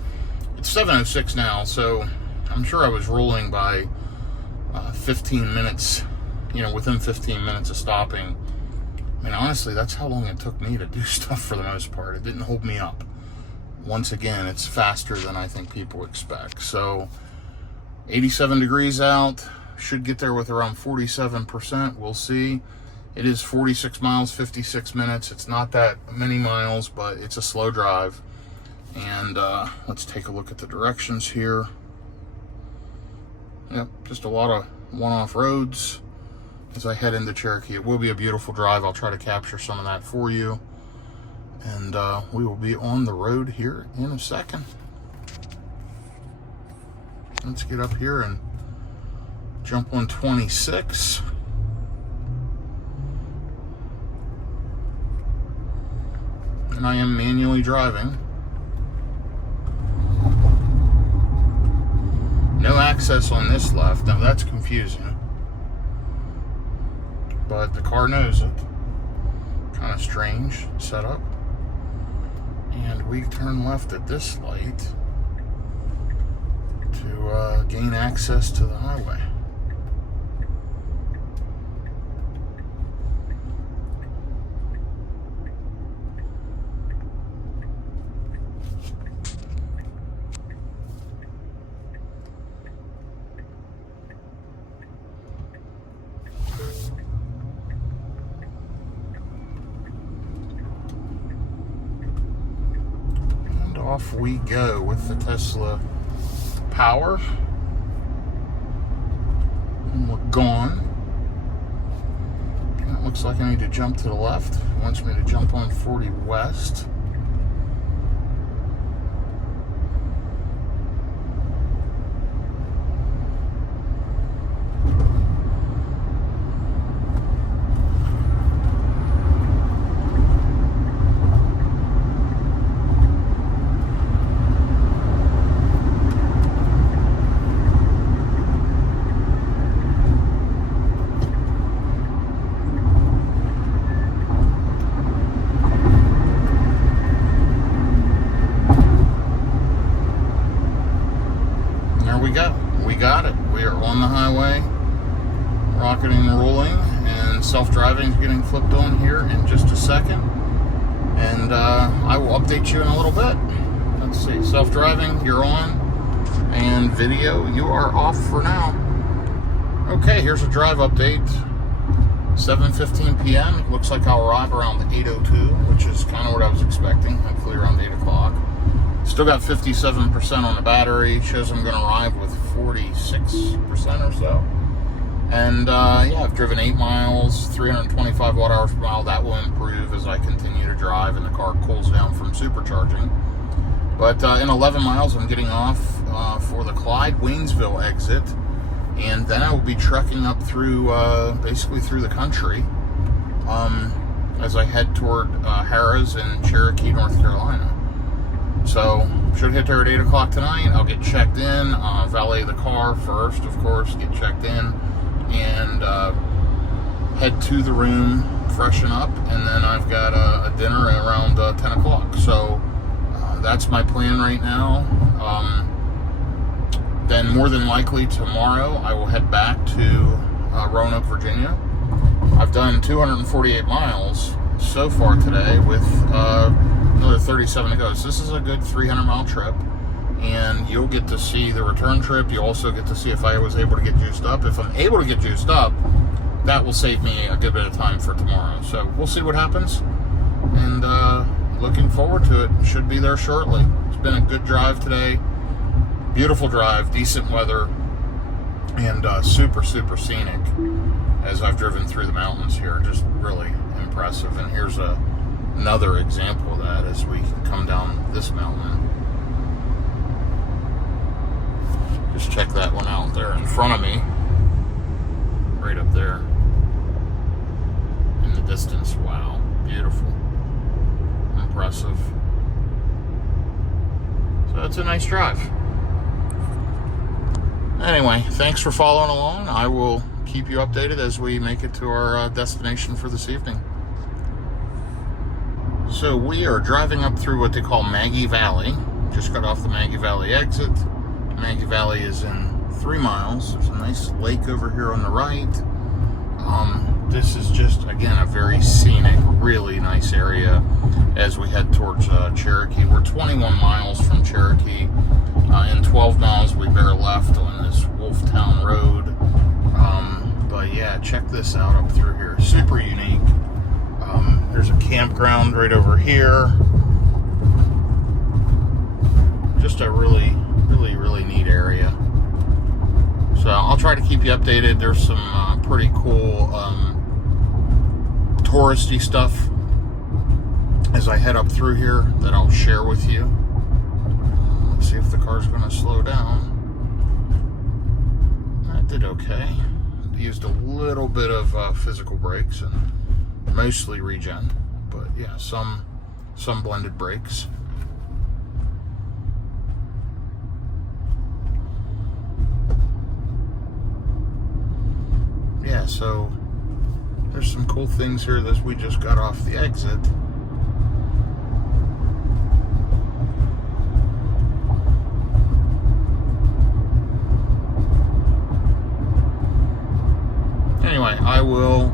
it's 7:06 now, so I'm sure I was rolling by 15 minutes, within 15 minutes of stopping. I mean, honestly, that's how long it took me to do stuff for the most part. It didn't hold me up. Once again, it's faster than I think people expect. So 87 degrees out, should get there with around 47%. We'll see. It is 46 miles, 56 minutes. It's not that many miles, but it's a slow drive. And let's take a look at the directions here. Yep, just a lot of one-off roads as I head into Cherokee. It will be a beautiful drive. I'll try to capture some of that for you. And we will be on the road here in a second. Let's get up here and jump on 26. And I am manually driving. No access on this left. Now that's confusing. But the car knows it. Kind of strange setup. And we turn left at this light to gain access to the highway. Off we go with the Tesla Power. And we're gone. And it looks like I need to jump to the left. It wants me to jump on 40 West. We got it. We are on the highway, rocketing and rolling, and self-driving is getting flipped on here in just a second. And I will update you in a little bit. Let's see, self-driving, you're on. And video, you are off for now. Okay, here's a drive update. 7:15 p.m. It looks like I'll arrive around 8:02, which is kind of what I was expecting, hopefully around 8 o'clock. Still got 57% on the battery. Shows I'm going to arrive with 46% or so. And yeah, I've driven 8 miles, 325 watt hours per mile. That will improve as I continue to drive and the car cools down from supercharging. But in 11 miles, I'm getting off for the Clyde-Waynesville exit. And then I will be trekking up through, basically through the country as I head toward Harrah's in Cherokee, North Carolina. So, should hit there at 8 o'clock tonight. I'll get checked in, valet the car first, of course, get checked in, and head to the room, freshen up, and then I've got a dinner at around 10 o'clock. So, that's my plan right now. Then more than likely tomorrow I will head back to Roanoke, Virginia. I've done 248 miles so far today with another 37 to go. So this is a good 300-mile trip, and you'll get to see the return trip. You'll also get to see if I was able to get juiced up. If I'm able to get juiced up, that will save me a good bit of time for tomorrow. So we'll see what happens, and looking forward to it. Should be there shortly. It's been a good drive today. Beautiful drive, decent weather, and super scenic as I've driven through the mountains here. Just really impressive. And here's another example of that as we come down this mountain. Just check that one out there in front of me, right up there in the distance. Wow, beautiful, impressive. So that's a nice drive. Anyway, thanks for following along. I will keep you updated as we make it to our destination for this evening. So we are driving up through what they call Maggie Valley. Just got off the Maggie Valley exit. Maggie Valley is in 3 miles. There's a nice lake over here on the right. This is just, again, a very scenic, really nice area as we head towards Cherokee. We're 21 miles from Cherokee. In 12 miles, we bear left on this Wolftown Road. But yeah, check this out up through here. Super unique. There's a campground right over here. Just a really neat area. So I'll try to keep you updated. There's some pretty cool touristy stuff as I head up through here that I'll share with you. Let's see if the car's going to slow down. That did okay. Used a little bit of physical brakes and mostly regen, but yeah, some blended brakes. Yeah, so there's some cool things here that we just got off the exit. Anyway, I will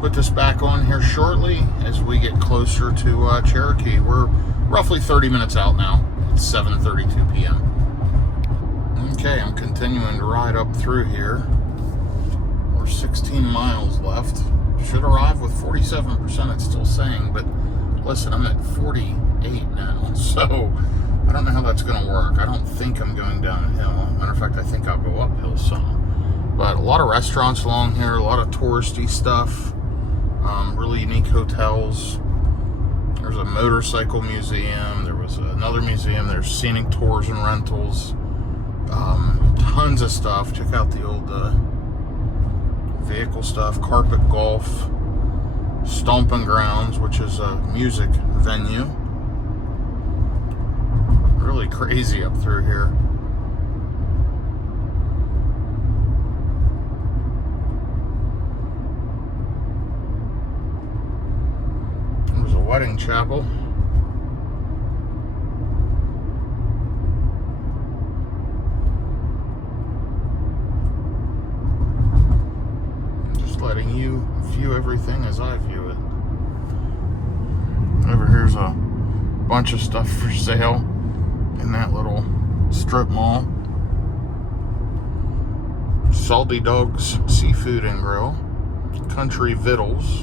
put this back on here shortly as we get closer to Cherokee. We're roughly 30 minutes out now. It's 7:32 p.m. Okay, I'm continuing to ride up through here. We're 16 miles left. Should arrive with 47%, it's still saying, but listen, I'm at 48 now, so I don't know how that's going to work. I don't think I'm going downhill. Matter of fact, I think I'll go uphill some. But a lot of restaurants along here, a lot of touristy stuff, really unique hotels. There's a motorcycle museum. There was another museum. There's scenic tours and rentals. Tons of stuff. Check out the old vehicle stuff. Carpet Golf. Stomping Grounds, which is a music venue. Really crazy up through here. There's a wedding chapel. Just letting you view everything as I view it. Over here's a bunch of stuff for sale in that little strip mall. Salty Dogs Seafood and Grill, Country Vittles,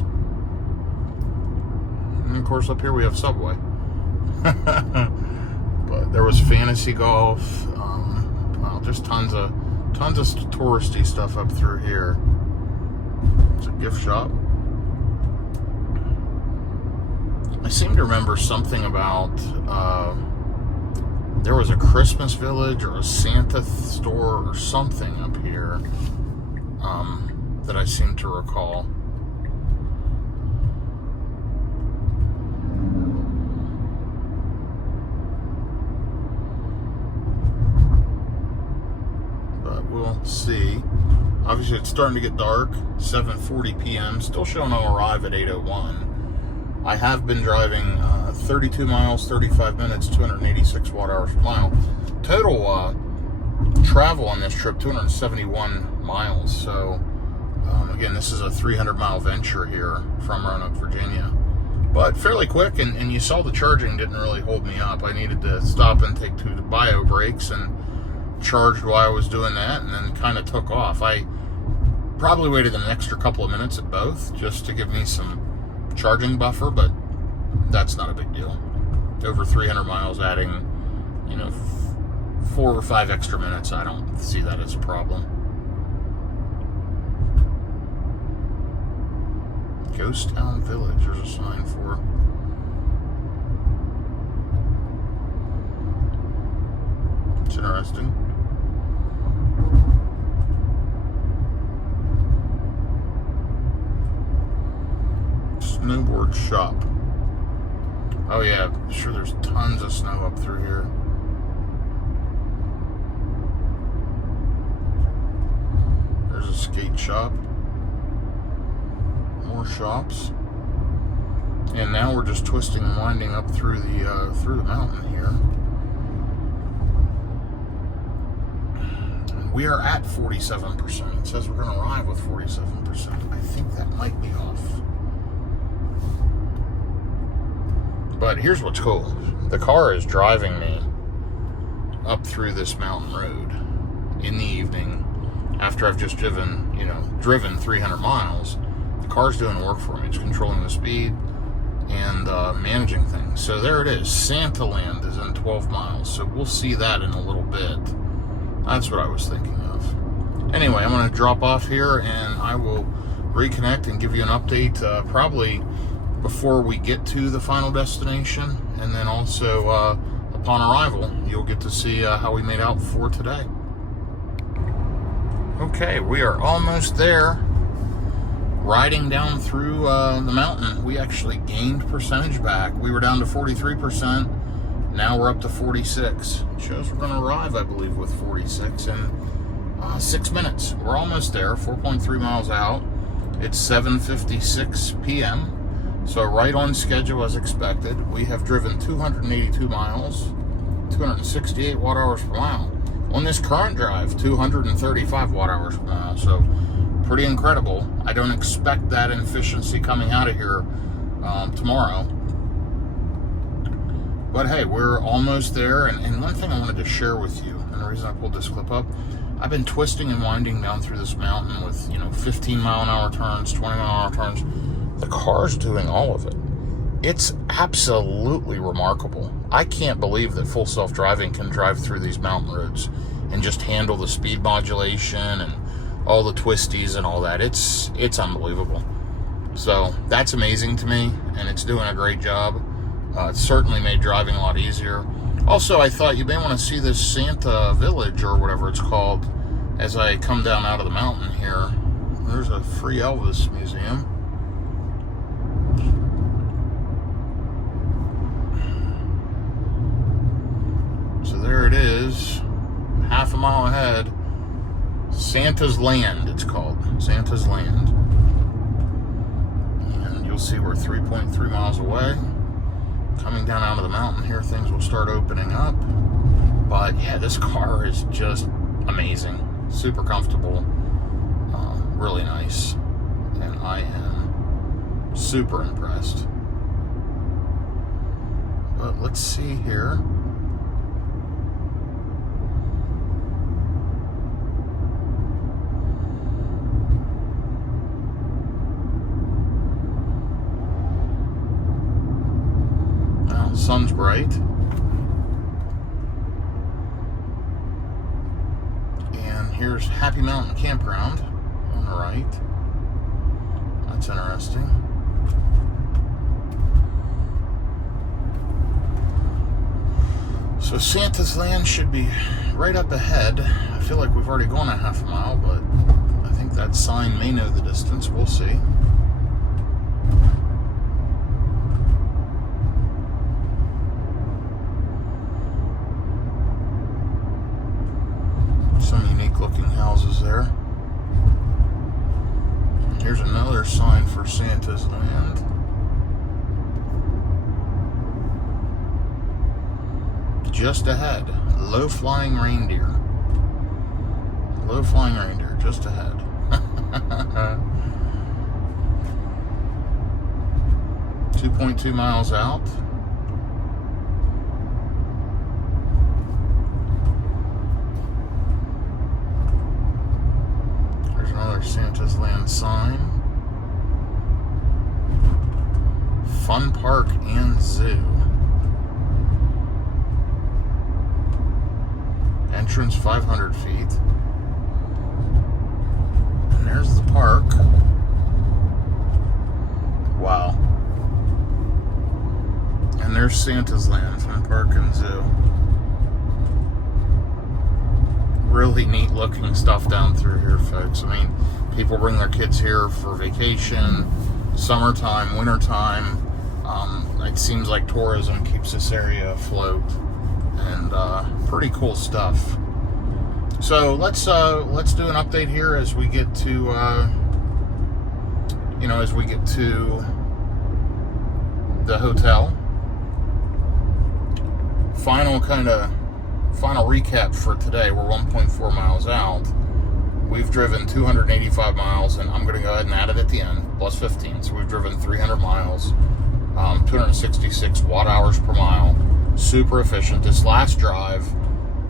and of course up here we have Subway. But there was Fantasy Golf. Wow, just tons of touristy stuff up through here. It's a gift shop. I seem to remember something about there was a Christmas village or a Santa store or something up here that I seem to recall. But we'll see. Obviously, it's starting to get dark. 7:40 p.m. Still showing I'll arrive at 8:01. I have been driving 32 miles, 35 minutes, 286 watt-hours per mile. Total travel on this trip, 271 miles. So, again, this is a 300-mile venture here from Roanoke, Virginia. But fairly quick, and you saw the charging didn't really hold me up. I needed to stop and take 2 bio breaks and charged while I was doing that, and then kind of took off. I probably waited an extra couple of minutes at both just to give me some charging buffer, but that's not a big deal. Over 300 miles, adding 4 or 5 extra minutes, I don't see that as a problem. Ghost Town Village, there's a sign for. It's interesting. Snowboard shop. Oh yeah, I'm sure there's tons of snow up through here. There's a skate shop. More shops. And now we're just twisting and winding up through the mountain here. And we are at 47%. It says we're going to arrive with 47%. I think that might be off. But here's what's cool. The car is driving me up through this mountain road in the evening after I've just driven 300 miles. The car's doing work for me. It's controlling the speed and managing things. So there it is. Santa Land is in 12 miles. So we'll see that in a little bit. That's what I was thinking of. Anyway, I'm going to drop off here and I will reconnect and give you an update probably before we get to the final destination, and then also upon arrival you'll get to see how we made out for today. Okay, we are almost there. Riding down through the mountain, we actually gained percentage back. We were down to 43%. Now we're up to 46. It shows we're going to arrive, I believe, with 46 in 6 minutes. We're almost there. 4.3 miles out. It's 7:56 p.m. So right on schedule as expected. We have driven 282 miles, 268 watt-hours per mile. On this current drive, 235 watt-hours per mile. So pretty incredible. I don't expect that efficiency coming out of here tomorrow. But hey, we're almost there. And one thing I wanted to share with you, and the reason I pulled this clip up, I've been twisting and winding down through this mountain with 15-mile-an-hour turns, 20-mile-an-hour turns. The car's doing all of it. It's absolutely remarkable. I can't believe that full self-driving can drive through these mountain roads and just handle the speed modulation and all the twisties and all that. It's unbelievable. So that's amazing to me, and it's doing a great job. It certainly made driving a lot easier. Also, I thought you may want to see this Santa Village or whatever it's called as I come down out of the mountain here. There's a free Elvis museum. So there it is, half a mile ahead. Santa's Land, it's called. Santa's Land. And you'll see we're 3.3 miles away. Coming down out of the mountain here, things will start opening up. But yeah, this car is just amazing. Super comfortable. Really nice. And I am super impressed. But let's see here. Sun's bright. And here's Happy Mountain Campground on the right. That's interesting. So Santa's Land should be right up ahead. I feel like we've already gone a half a mile, but I think that sign may know the distance. We'll see. Some unique looking houses there. And here's another sign for Santa's Land. Just ahead, low-flying reindeer. Low-flying reindeer, just ahead. .2 miles out. There's another Santa's Land sign. Fun Park and Zoo. Entrance 500 feet. And there's the park. Wow. And there's Santa's Land, Fun Park and Zoo. Really neat looking stuff down through here, folks. I mean, people bring their kids here for vacation, summertime, wintertime. It seems like tourism keeps this area afloat. And pretty cool stuff. So let's do an update here as we get to the hotel. Final recap for today. We're 1.4 miles out. We've driven 285 miles, and I'm going to go ahead and add it at the end, plus 15. So we've driven 300 miles, 266 watt hours per mile. Super efficient. This last drive,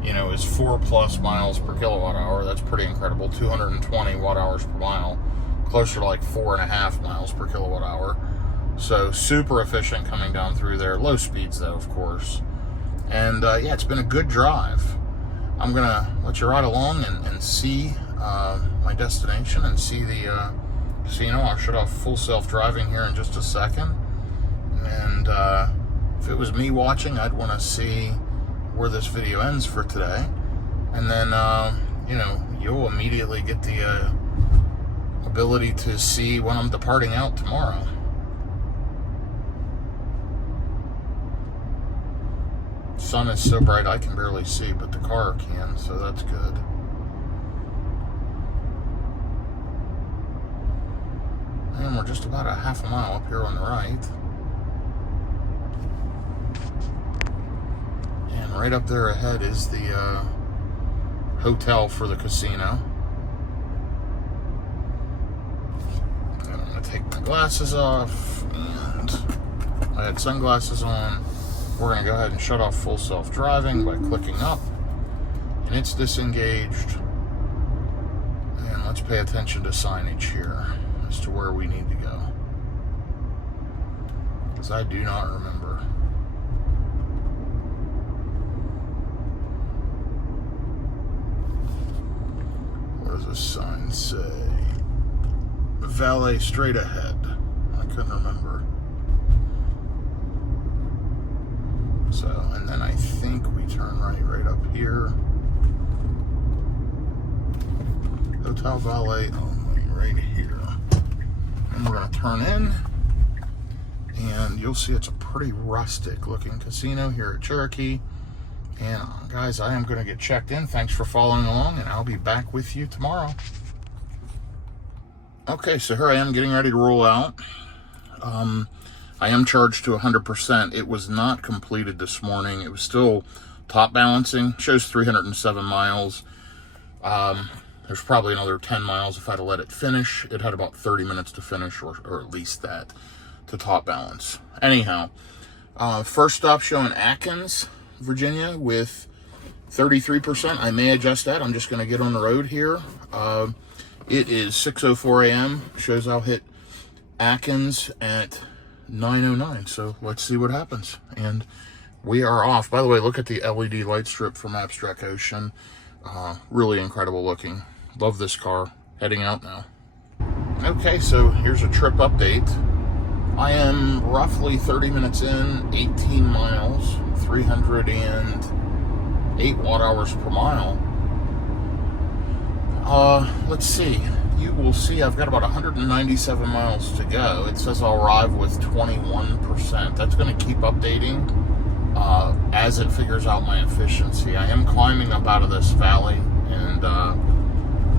is 4+ miles per kilowatt hour. That's pretty incredible. 220 watt hours per mile, closer to like 4.5 miles per kilowatt hour. So super efficient coming down through there. Low speeds though, of course. And yeah, it's been a good drive. I'm gonna let you ride along and see my destination and see the casino. I'll shut off full self-driving here in just a second. And if it was me watching, I'd want to see where this video ends for today. And then, you'll immediately get the ability to see when I'm departing out tomorrow. Sun is so bright I can barely see, but the car can, so that's good. And we're just about a half a mile up here on the right. And right up there ahead is the hotel for the casino. And I'm going to take my glasses off, and I had sunglasses on. We're going to go ahead and shut off full self-driving by clicking up, and it's disengaged. And let's pay attention to signage here as to where we need to go, because I do not remember. What does this sign say? Valet straight ahead. I couldn't remember. So, and then I think we turn right up here. Hotel valet only, right here. And we're going to turn in, and you'll see it's a pretty rustic looking casino here at Cherokee. And guys, I am going to get checked in. Thanks for following along, and I'll be back with you tomorrow. Okay, so here I am getting ready to roll out. I am charged to 100%. It was not completed this morning. It was still top balancing. Shows 307 miles. There's probably another 10 miles if I'd have let it finish. It had about 30 minutes to finish, or at least that, to top balance. Anyhow, first stop showing Athens, Virginia with 33%. I may adjust that. I'm just going to get on the road here. It is 6:04 a.m. Shows I'll hit Athens at 9:09. So let's see what happens. And we are off. By the way, look at the LED light strip from Abstract Ocean. Really incredible looking. Love this car. Heading out now. Okay, so here's a trip update. I am roughly 30 minutes in, 18 miles, 308 watt-hours per mile. Let's see. You will see I've got about 197 miles to go. It says I'll arrive with 21%. That's going to keep updating as it figures out my efficiency. I am climbing up out of this valley, and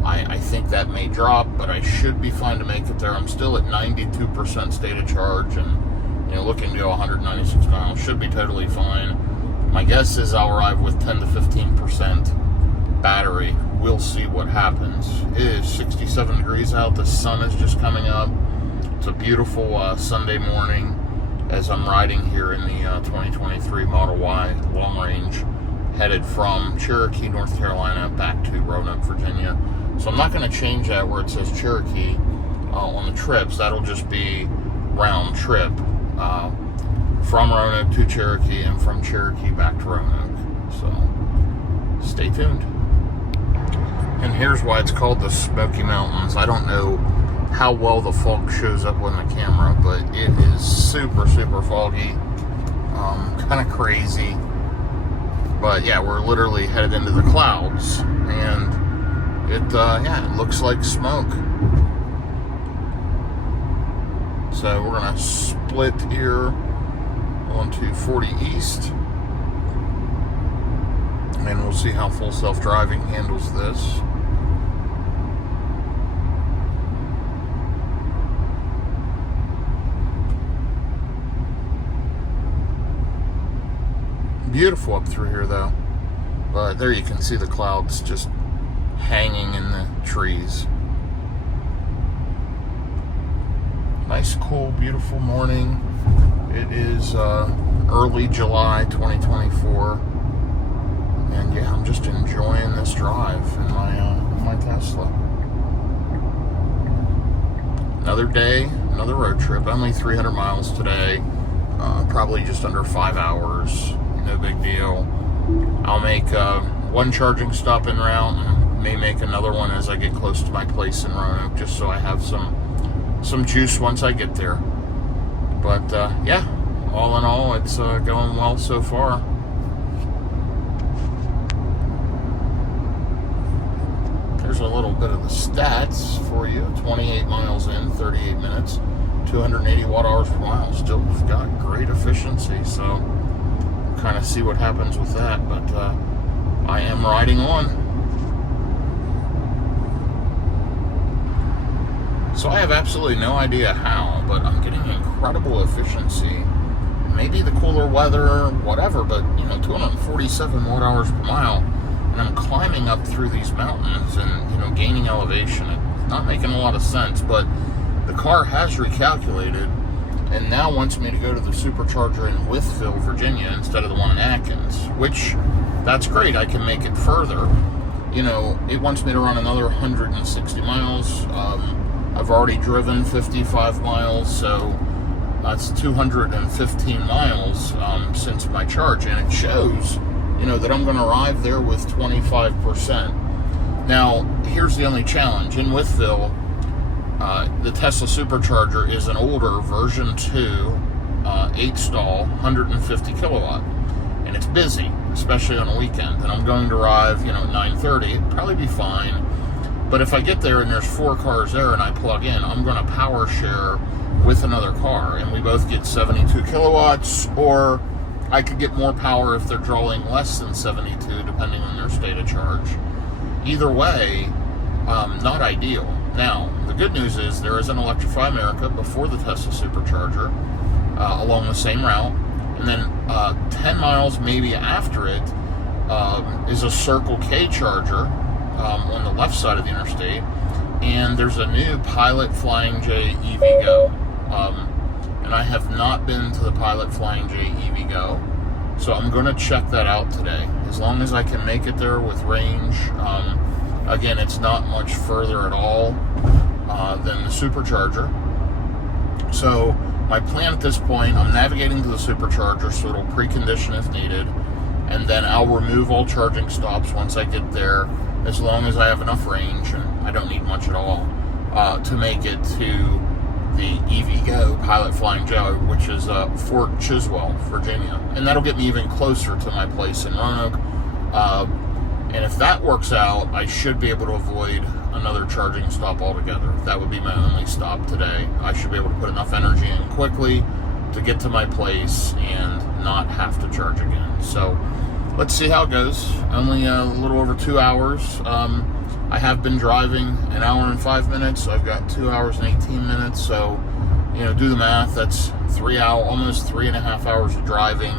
I think that may drop, but I should be fine to make it there. I'm still at 92% state of charge, and looking to go 196 miles. Should be totally fine. My guess is I'll arrive with 10 to 15% battery. We'll see what happens. It is 67 degrees out. The sun is just coming up. It's a beautiful Sunday morning as I'm riding here in the 2023 Model Y long range, headed from Cherokee, North Carolina, back to Roanoke, Virginia. So I'm not going to change that where it says Cherokee on the trips. That'll just be round trip from Roanoke to Cherokee and from Cherokee back to Roanoke. So stay tuned. And here's why it's called the Smoky Mountains. I don't know how well the fog shows up on the camera, but it is super, super foggy. Kind of crazy. But yeah, we're literally headed into the clouds, and it looks like smoke. So we're gonna split here onto 40 East, and we'll see how full self-driving handles this. Beautiful up through here though, but there you can see the clouds just hanging in the trees. Nice, cool, beautiful morning. It is early July 2024, and yeah, I'm just enjoying this drive in my Tesla. Another day, another road trip. Only 300 miles today, probably just under 5 hours. No big deal. I'll make one charging stop en route, and may make another one as I get close to my place in Roanoke, just so I have some juice once I get there. But yeah, all in all, it's going well so far. There's a little bit of the stats for you. 28 miles in, 38 minutes, 280 watt-hours per mile. Still got great efficiency, so kind of see what happens with that, but I am riding on. So I have absolutely no idea how, but I'm getting incredible efficiency. Maybe the cooler weather, whatever, but 247 watt-hours per mile, and I'm climbing up through these mountains and gaining elevation. It's not making a lot of sense, but the car has recalculated and now wants me to go to the Supercharger in Withville, Virginia, instead of the one in Atkins, which, that's great. I can make it further. It wants me to run another 160 miles. I've already driven 55 miles, so that's 215 miles since my charge, and it shows, that I'm going to arrive there with 25%. Now, here's the only challenge. In Withville, the Tesla Supercharger is an older version 2, 8-stall, 150 kilowatt, and it's busy, especially on a weekend. And I'm going to arrive, at 9:30. It'd probably be fine. But if I get there and there's 4 cars there and I plug in, I'm going to power share with another car, and we both get 72 kilowatts, or I could get more power if they're drawing less than 72, depending on their state of charge. Either way, not ideal. Now, the good news is there is an Electrify America before the Tesla Supercharger along the same route, and then 10 miles maybe after it is a Circle K charger on the left side of the interstate, and there's a new Pilot Flying J EVgo, and I have not been to the Pilot Flying J EVgo, so I'm going to check that out today, as long as I can make it there with range. Again, it's not much further at all than the Supercharger, So my plan at this point, I'm navigating to the Supercharger, so it'll precondition if needed, and then I'll remove all charging stops once I get there, as long as I have enough range, and I don't need much at all, to make it to the EVgo Pilot Flying J, which is Fort Chiswell, Virginia. And that'll get me even closer to my place in Roanoke. And if that works out, I should be able to avoid another charging stop altogether. That would be my only stop today. I should be able to put enough energy in quickly to get to my place and not have to charge again. So let's see how it goes. Only a little over 2 hours. I have been driving an hour and 5 minutes, so I've got 2 hours and 18 minutes. So, do the math. That's almost 3.5 hours of driving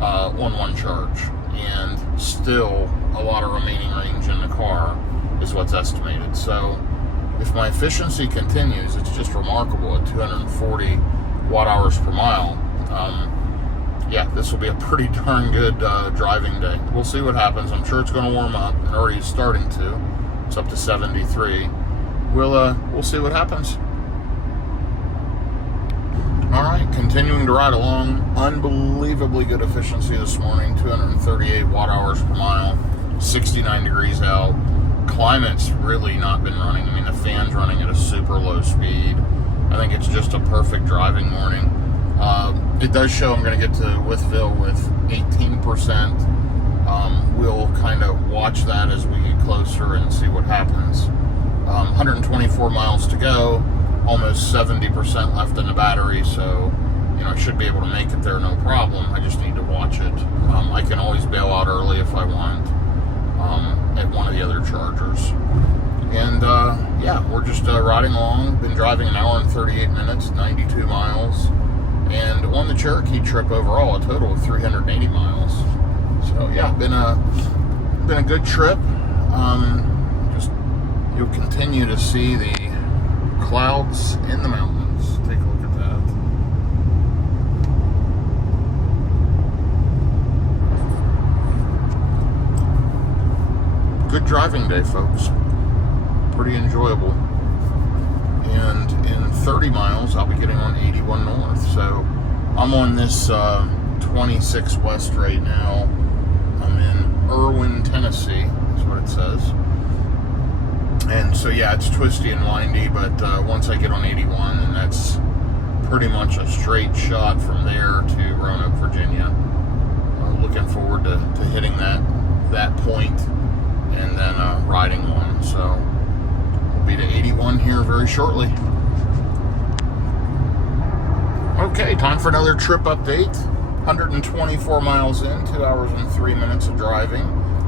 on one charge, and still a lot of remaining range in the car is what's estimated. So, if my efficiency continues, it's just remarkable at 240 watt-hours per mile. This will be a pretty darn good driving day. We'll see what happens. I'm sure it's going to warm up, and already starting to. It's up to 73. We'll see what happens. All right, continuing to ride along. Unbelievably good efficiency this morning. 238 watt-hours per mile. 69 degrees out. Climate's really not been running. I mean, the fan's running at a super low speed. I think it's just a perfect driving morning. It does show I'm going to get to Withville with 18%. We'll kind of watch that as we get closer and see what happens. 124 miles to go, almost 70% left in the battery, so I should be able to make it there no problem. I just need to watch it. I can always bail out early if I want at one of the other chargers. And we're just riding along. Been driving an hour and 38 minutes, 92 miles. And on the Cherokee trip overall, a total of 380 miles. So been a good trip. You'll continue to see the clouds in the mountains. Take a look at that. Good driving day, folks. Pretty enjoyable. And in 30 miles, I'll be getting on 81 North. So I'm on this 26 West right now. I'm in Irwin, Tennessee, is what it says. And so, it's twisty and windy, but once I get on 81, and that's pretty much a straight shot from there to Roanoke, Virginia. Looking forward to hitting that point and then riding one. So we'll be to 81 here very shortly. Okay, time for another trip update. 124 miles in, 2 hours and 3 minutes of driving,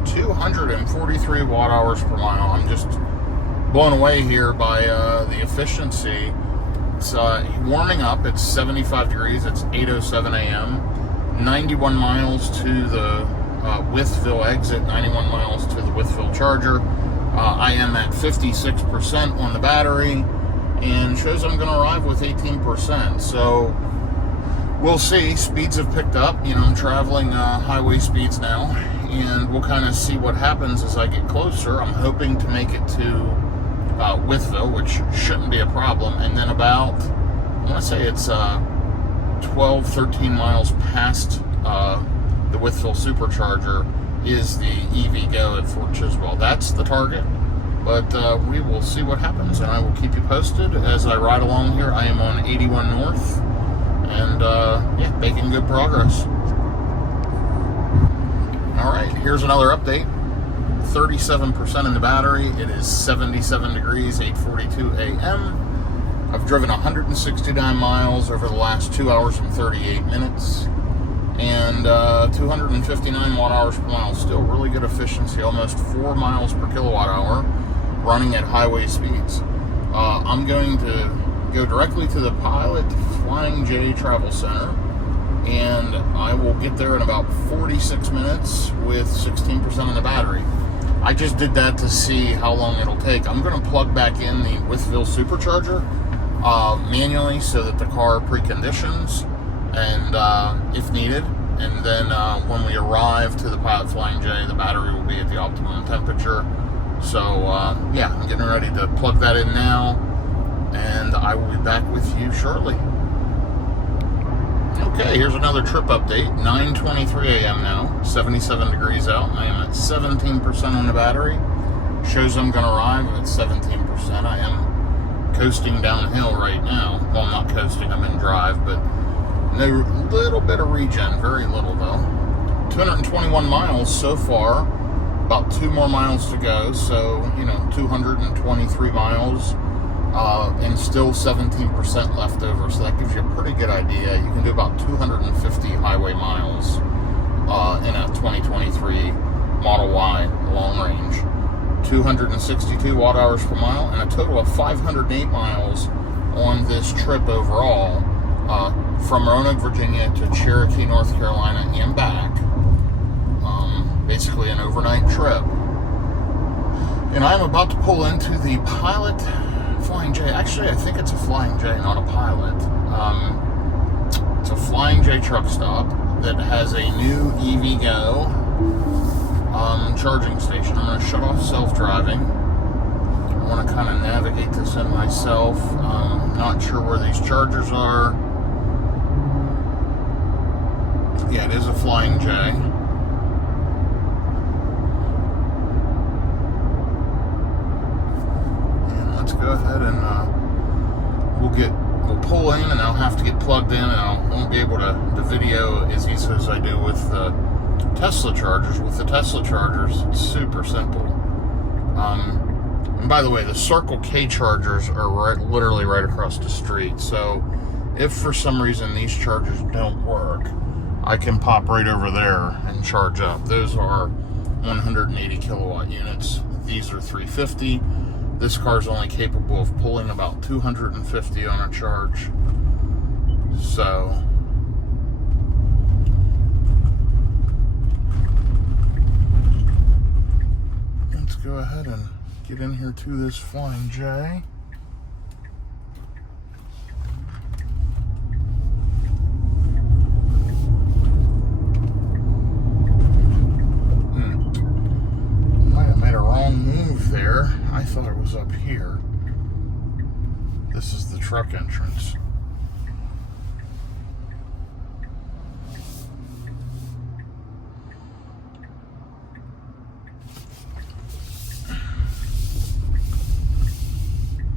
243 watt-hours per mile. I'm just blown away here by the efficiency. It's warming up. It's 75 degrees. It's 8:07 a.m. 91 miles to the Withville exit, 91 miles to the Withville charger. I am at 56% on the battery, and shows I'm going to arrive with 18%. So we'll see. Speeds have picked up. I'm traveling highway speeds now, and we'll kind of see what happens as I get closer. I'm hoping to make it to Withville, which shouldn't be a problem, and then I want to say it's 12, 13 miles past the Withville Supercharger is the EVgo at Fort Chiswell. That's the target, but we will see what happens, and I will keep you posted as I ride along here. I am on 81 North, and making good progress. All right, here's another update. 37% in the battery. It is 77 degrees, 8:42 a.m. I've driven 169 miles over the last 2 hours and 38 minutes, and 259 watt-hours per mile. Still really good efficiency, almost 4 miles per kilowatt hour, running at highway speeds. I'm going to go directly to the Pilot Flying J Travel Center, and I will get there in about 46 minutes with 16% in the battery. I just did that to see how long it'll take. I'm going to plug back in the Withville Supercharger manually so that the car preconditions and if needed. And then when we arrive to the Pilot Flying J, the battery will be at the optimum temperature. So I'm getting ready to plug that in now, and I I will be back with you shortly. Okay, here's another trip update. 9:23 a.m. now, 77 degrees out. I am at 17% on the battery. Shows I'm going to arrive at 17%. I am coasting downhill right now. Well, I'm not coasting, I'm in drive, but no little bit of regen, very little though. 221 miles so far, about 2 more miles to go, so 223 miles, and still 17% left over, so that gives you a pretty good idea. You can do about 250 highway miles in a 2023 Model Y long range. 262 watt hours per mile, and a total of 508 miles on this trip overall, from Roanoke, Virginia to Cherokee, North Carolina and back. Basically an overnight trip. And I'm about to pull into the Pilot Flying J. Actually, I think it's a Flying J, not a Pilot. It's a Flying J truck stop that has a new EVgo charging station. I'm going to shut off self-driving. I want to kind of navigate this in myself. Not sure where these chargers are. Yeah, it is a Flying J. And let's go ahead and we'll pull in, and I'll have to get plugged in, and I won't be able to video as easy as I do with the Tesla chargers. With the Tesla chargers, it's super simple. And by the way, the Circle K chargers are literally right across the street. So if for some reason these chargers don't work, I can pop right over there and charge up. Those are 180 kilowatt units. These are 350. This car is only capable of pulling about 250 on a charge. So let's go ahead and get in here to this Flying J. There, I thought it was up here. This is the truck entrance.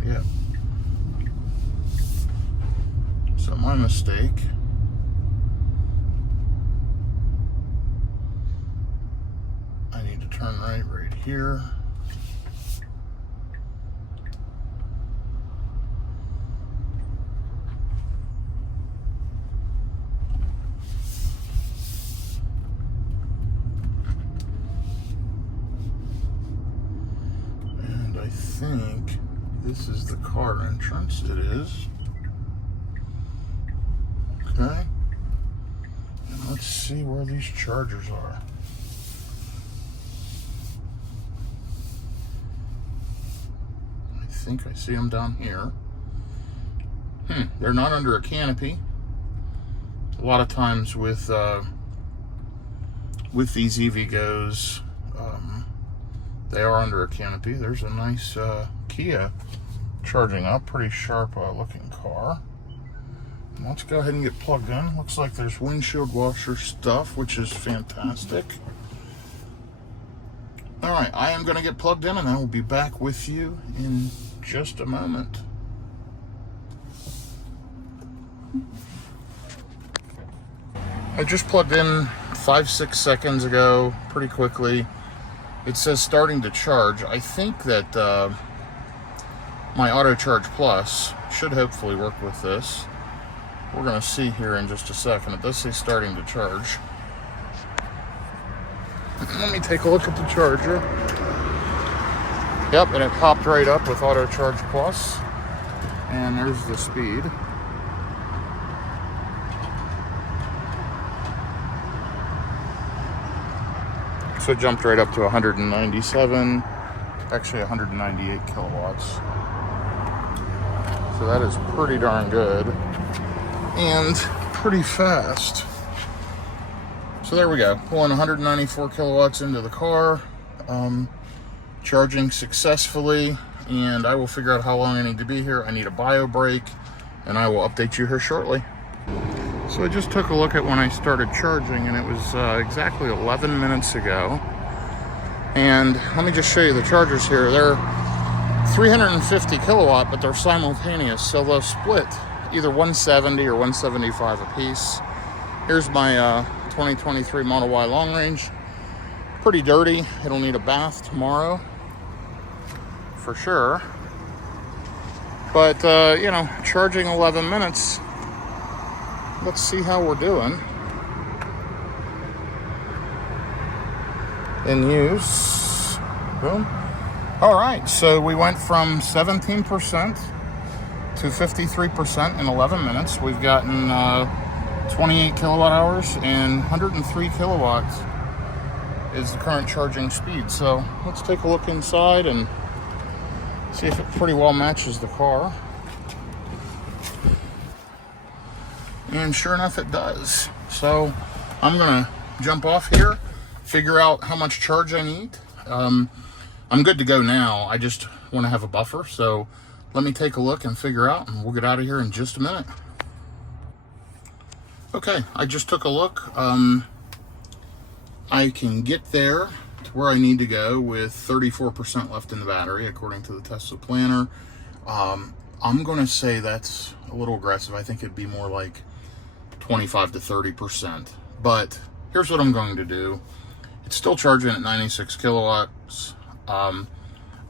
Yeah. So my mistake. I need to turn right here. I think this is the car entrance. It is. Okay. And let's see where these chargers are. I think I see them down here. They're not under a canopy. A lot of times with these EVgos, they are under a canopy. There's a nice Kia charging up. Pretty sharp looking car. And let's go ahead and get plugged in. Looks like there's windshield washer stuff, which is fantastic. Alright, I am going to get plugged in, and I will be back with you in just a moment. I just plugged in 5-6 seconds ago, pretty quickly. It says starting to charge. I think that my Auto Charge Plus should hopefully work with this. We're going to see here in just a second. It does say starting to charge. Let me take a look at the charger. Yep, and it popped right up with Auto Charge Plus. And there's the speed. So it jumped right up to 197, actually 198 kilowatts. So that is pretty darn good and pretty fast. So there we go, pulling 194 kilowatts into the car, charging successfully. and I will figure out how long I need to be here. I need a bio break, and I will update you here shortly. So I just took a look at when I started charging, and it was exactly 11 minutes ago. And let me just show you the chargers here. They're 350 kilowatt, but they're simultaneous, so they'll split either 170 or 175 a piece. Here's my 2023 Model Y long range. Pretty dirty. It'll need a bath tomorrow for sure. But you know, charging 11 minutes. Let's see how we're doing in use. Boom. All right, so we went from 17% to 53% in 11 minutes. We've gotten 28 kilowatt hours, and 103 kilowatts is the current charging speed. So let's take a look inside and see if it pretty well matches the car. And sure enough, it does. So I'm gonna jump off here, figure out how much charge I need. I'm good to go now. I just want to have a buffer. So let me take a look and figure out, and we'll get out of here in just a minute. Okay, I just took a look. I can get there to where I need to go with 34% left in the battery, according to the Tesla planner. I'm going to say that's a little aggressive. I think it'd be more like 25 to 30%. But here's what I'm going to do. It's still charging at 96 kilowatts. I'm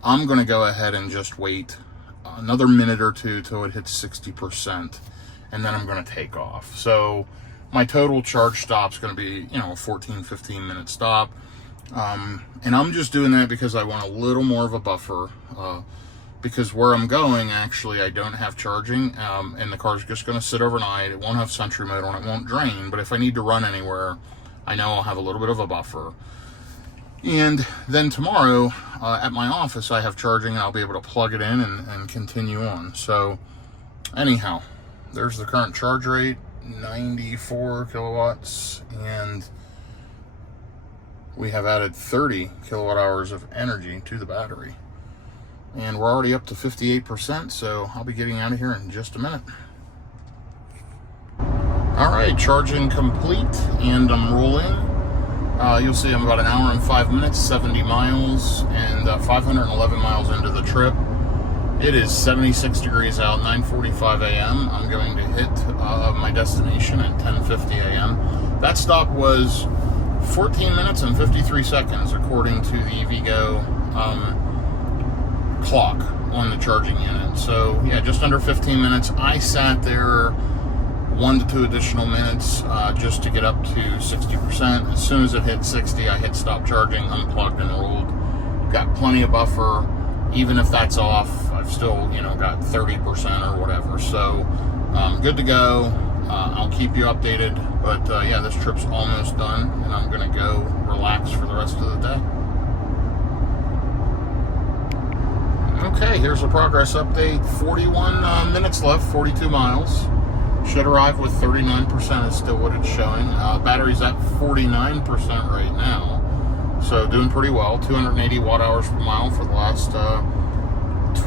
going to go ahead and just wait another minute or two till it hits 60%, and then I'm going to take off. So my total charge stop is going to be, you know, a 14-15 minute stop. And I'm just doing that because I want a little more of a buffer, because where I'm going, actually, I don't have charging, and the car's just going to sit overnight. It won't have Sentry mode on, it won't drain, but if I need to run anywhere, I know I'll have a little bit of a buffer. And then tomorrow at my office, I have charging, and I'll be able to plug it in and continue on. So anyhow, there's the current charge rate, 94 kilowatts, and we have added 30 kilowatt hours of energy to the battery. And we're already up to 58%, so I'll be getting out of here in just a minute. All right, charging complete, and I'm rolling. You'll see I'm about an hour and 5 minutes, 70 miles, and 511 miles into the trip. It is 76 degrees out, 9:45 a.m. I'm going to hit my destination at 10:50 a.m. That stop was 14 minutes and 53 seconds, according to the EVgo clock on the charging unit. So yeah, just under 15 minutes. I sat there 1 to 2 additional minutes just to get up to 60%. As soon as it hit 60, I hit stop charging, unplugged and rolled. Got plenty of buffer. Even if that's off, I've still, you know, got 30% or whatever. So good to go. I'll keep you updated. But yeah, this trip's almost done, and I'm gonna go relax for the rest of the day. Okay, here's a progress update. 41 minutes left, 42 miles. Should arrive with 39% is still what it's showing. Battery's at 49% right now. So doing pretty well. 280 watt hours per mile for the last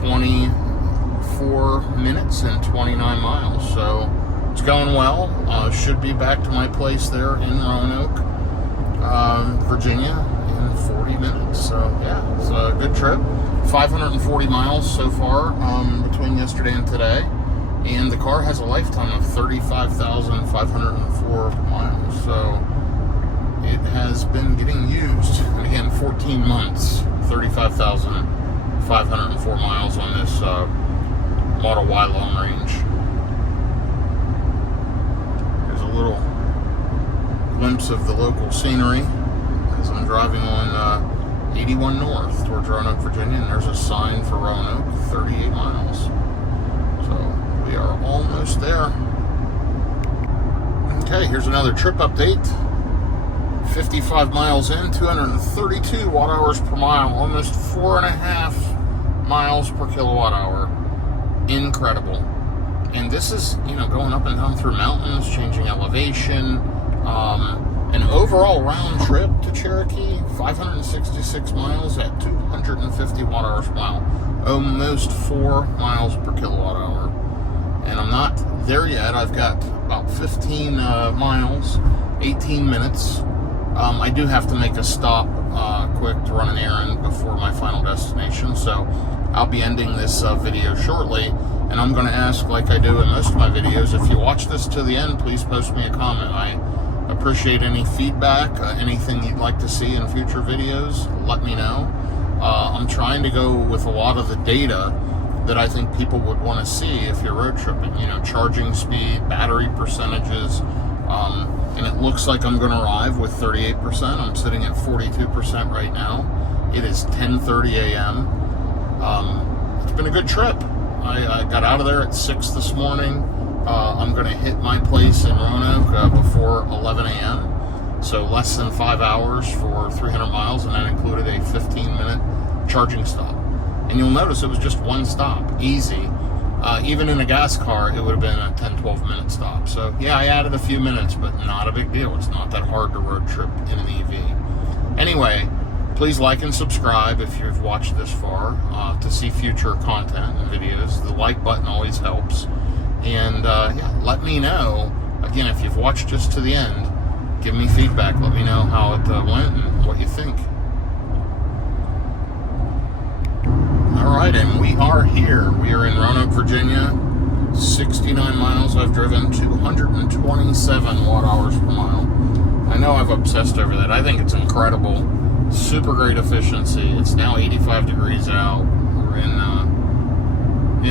24 minutes and 29 miles. So it's going well. Should be back to my place there in Roanoke, Virginia in 40 minutes. So yeah, it's a good trip. 540 miles so far between yesterday and today. And the car has a lifetime of 35,504 miles. So it has been getting used. And again, 14 months, 35,504 miles on this Model Y long range. There's a little glimpse of the local scenery as I'm driving on 81 North towards Roanoke, Virginia, and there's a sign for Roanoke, 38 miles. So we are almost there. Okay, here's another trip update. 55 miles in, 232 watt hours per mile, almost 4.5 miles per kilowatt hour. Incredible. And this is, you know, going up and down through mountains, changing elevation. An overall round trip to Cherokee, 566 miles at 250 watt hours per mile. almost 4 miles per kilowatt hour. And I'm not there yet. I've got about 15 miles, 18 minutes. I do have to make a stop quick to run an errand before my final destination, so I'll be ending this video shortly. And I'm going to ask, like I do in most of my videos, if you watch this to the end, please post me a comment. I appreciate any feedback, anything you'd like to see in future videos, let me know. I'm trying to go with a lot of the data that I think people would want to see if you're road tripping. You know, charging speed, battery percentages, and it looks like I'm going to arrive with 38%. I'm sitting at 42% right now. It is 10:30 a.m. It's been a good trip. I got out of there at 6 this morning. I'm going to hit my place in Roanoke before 11 a.m. So less than 5 hours for 300 miles, and that included a 15-minute charging stop. And you'll notice it was just one stop, easy. Even in a gas car, it would have been a 10-12 minute stop. So yeah, I added a few minutes, but not a big deal. It's not that hard to road trip in an EV. Anyway, please like and subscribe if you've watched this far to see future content and videos. The like button always helps. And yeah, let me know, again, if you've watched just to the end, give me feedback. Let me know how it went and what you think. Alright, and we are here. We are in Roanoke, Virginia. 69 miles I've driven, 227 watt hours per mile. I know I've obsessed over that. I think it's incredible. Super great efficiency. It's now 85 degrees out. We're in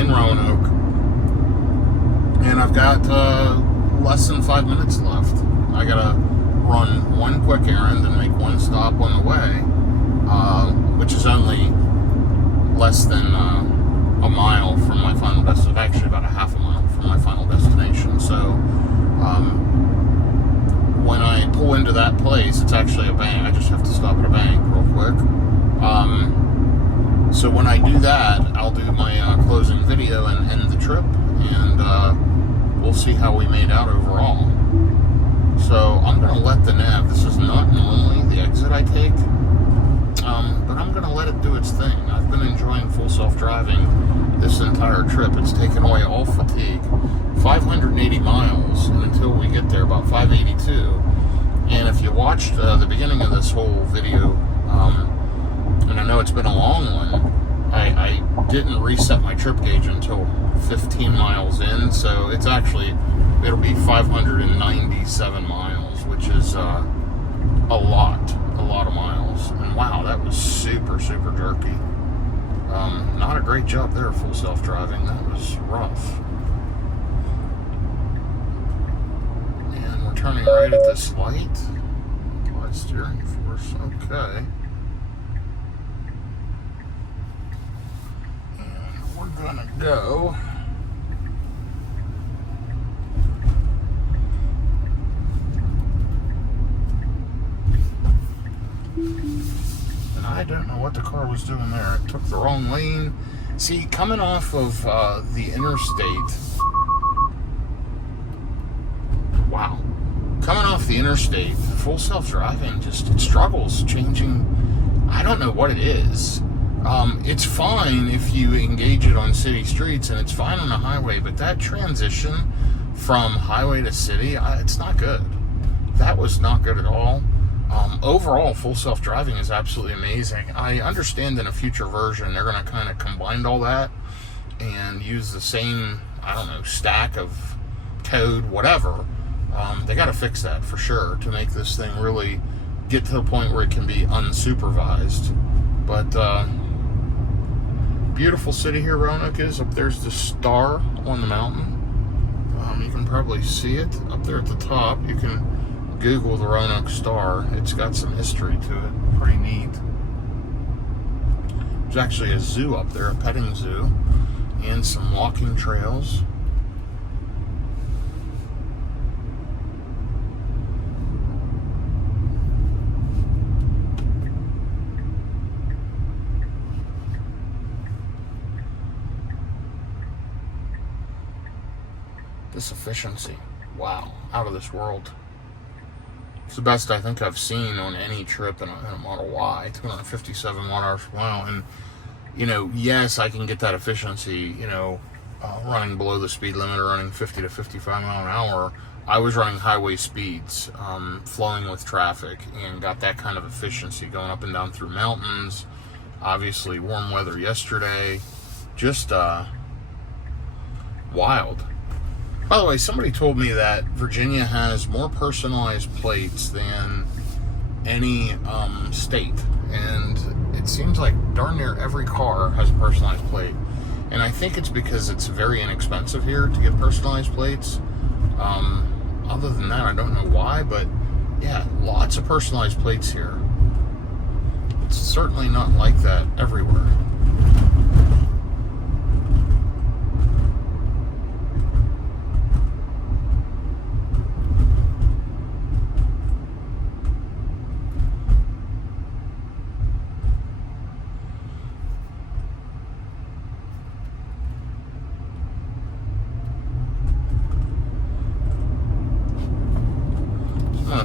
Roanoke. And I've got less than 5 minutes left. I gotta run one quick errand and make one stop on the way, which is only less than a mile from my final destination. Actually, about a half a mile from my final destination. So when I pull into that place, it's actually a bank. I just have to stop at a bank real quick. So when I do that, I'll do my closing video and end the trip, and we'll see how we made out overall. So I'm going to let the nav, this is not normally the exit I take, but I'm going to let it do its thing. I've been enjoying full self-driving this entire trip. It's taken away all fatigue. 580 miles until we get there, about 582. And if you watched the beginning of this whole video, and I know it's been a long one, I didn't reset my trip gauge until 15 miles in, so it's actually, it'll be 597 miles, which is a lot of miles. And wow, that was super jerky. Not a great job there, full self-driving. That was rough. And we're turning right at this light. Applied steering force, okay. And we're gonna go. I don't know what the car was doing there. It took the wrong lane. See, coming off of the interstate. Wow. Coming off the interstate, full self-driving just it struggles changing. I don't know what it is. It's fine if you engage it on city streets, and it's fine on the highway, but that transition from highway to city, it's not good. That was not good at all. Overall, full self-driving is absolutely amazing. I understand in a future version they're going to kind of combine all that and use the same, I don't know, stack of code, whatever. They got to fix that for sure to make this thing really get to the point where it can be unsupervised. But beautiful city here Roanoke is. Up there's the star on the mountain. You can probably see it up there at the top. You can Google the Roanoke Star. It's got some history to it. Pretty neat. There's actually a zoo up there, a petting zoo, and some walking trails. This efficiency, wow, out of this world. It's the best I think I've seen on any trip in a Model Y, 257 watt hours per mile. And you know, yes, I can get that efficiency, you know, running below the speed limit or running 50 to 55 mile an hour. I was running highway speeds, flowing with traffic, and got that kind of efficiency going up and down through mountains. Obviously, warm weather yesterday. Just wild. By the way, somebody told me that Virginia has more personalized plates than any state. And it seems like darn near every car has a personalized plate. And I think it's because it's very inexpensive here to get personalized plates. Other than that, I don't know why, but yeah, lots of personalized plates here. It's certainly not like that everywhere.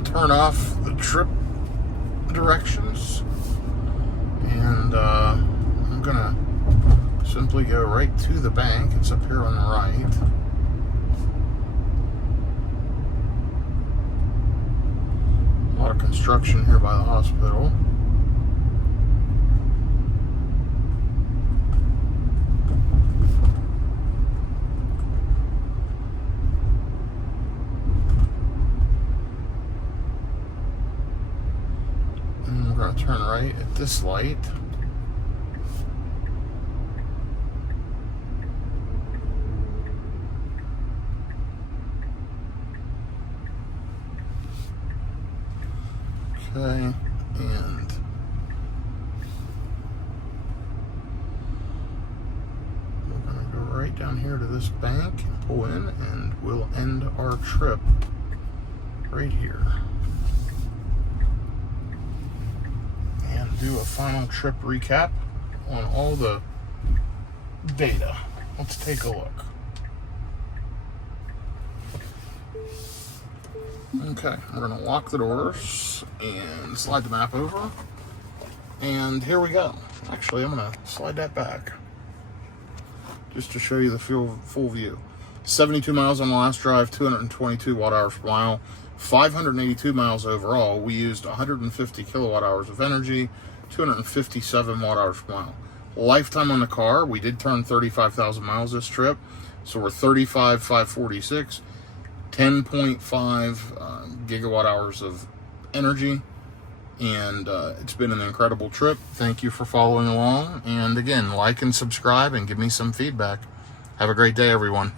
Turn off the trip directions, and I'm gonna simply go right to the bank. It's up here on the right. A lot of construction here by the hospital. Turn right at this light. Okay, and we're gonna go right down here to this bank and pull in, and we'll end our trip right here. Do a final trip recap on all the data. Let's take a look. Okay, we're gonna lock the doors and slide the map over. And here we go. Actually, I'm gonna slide that back just to show you the full view. 72 miles on the last drive, 222 watt hours per mile, 582 miles overall. We used 150 kilowatt hours of energy, 257 watt hours per mile. Lifetime on the car, we did turn 35,000 miles this trip, so we're 35,546, 10.5 gigawatt hours of energy, and it's been an incredible trip. Thank you for following along, and again, like and subscribe and give me some feedback. Have a great day, everyone.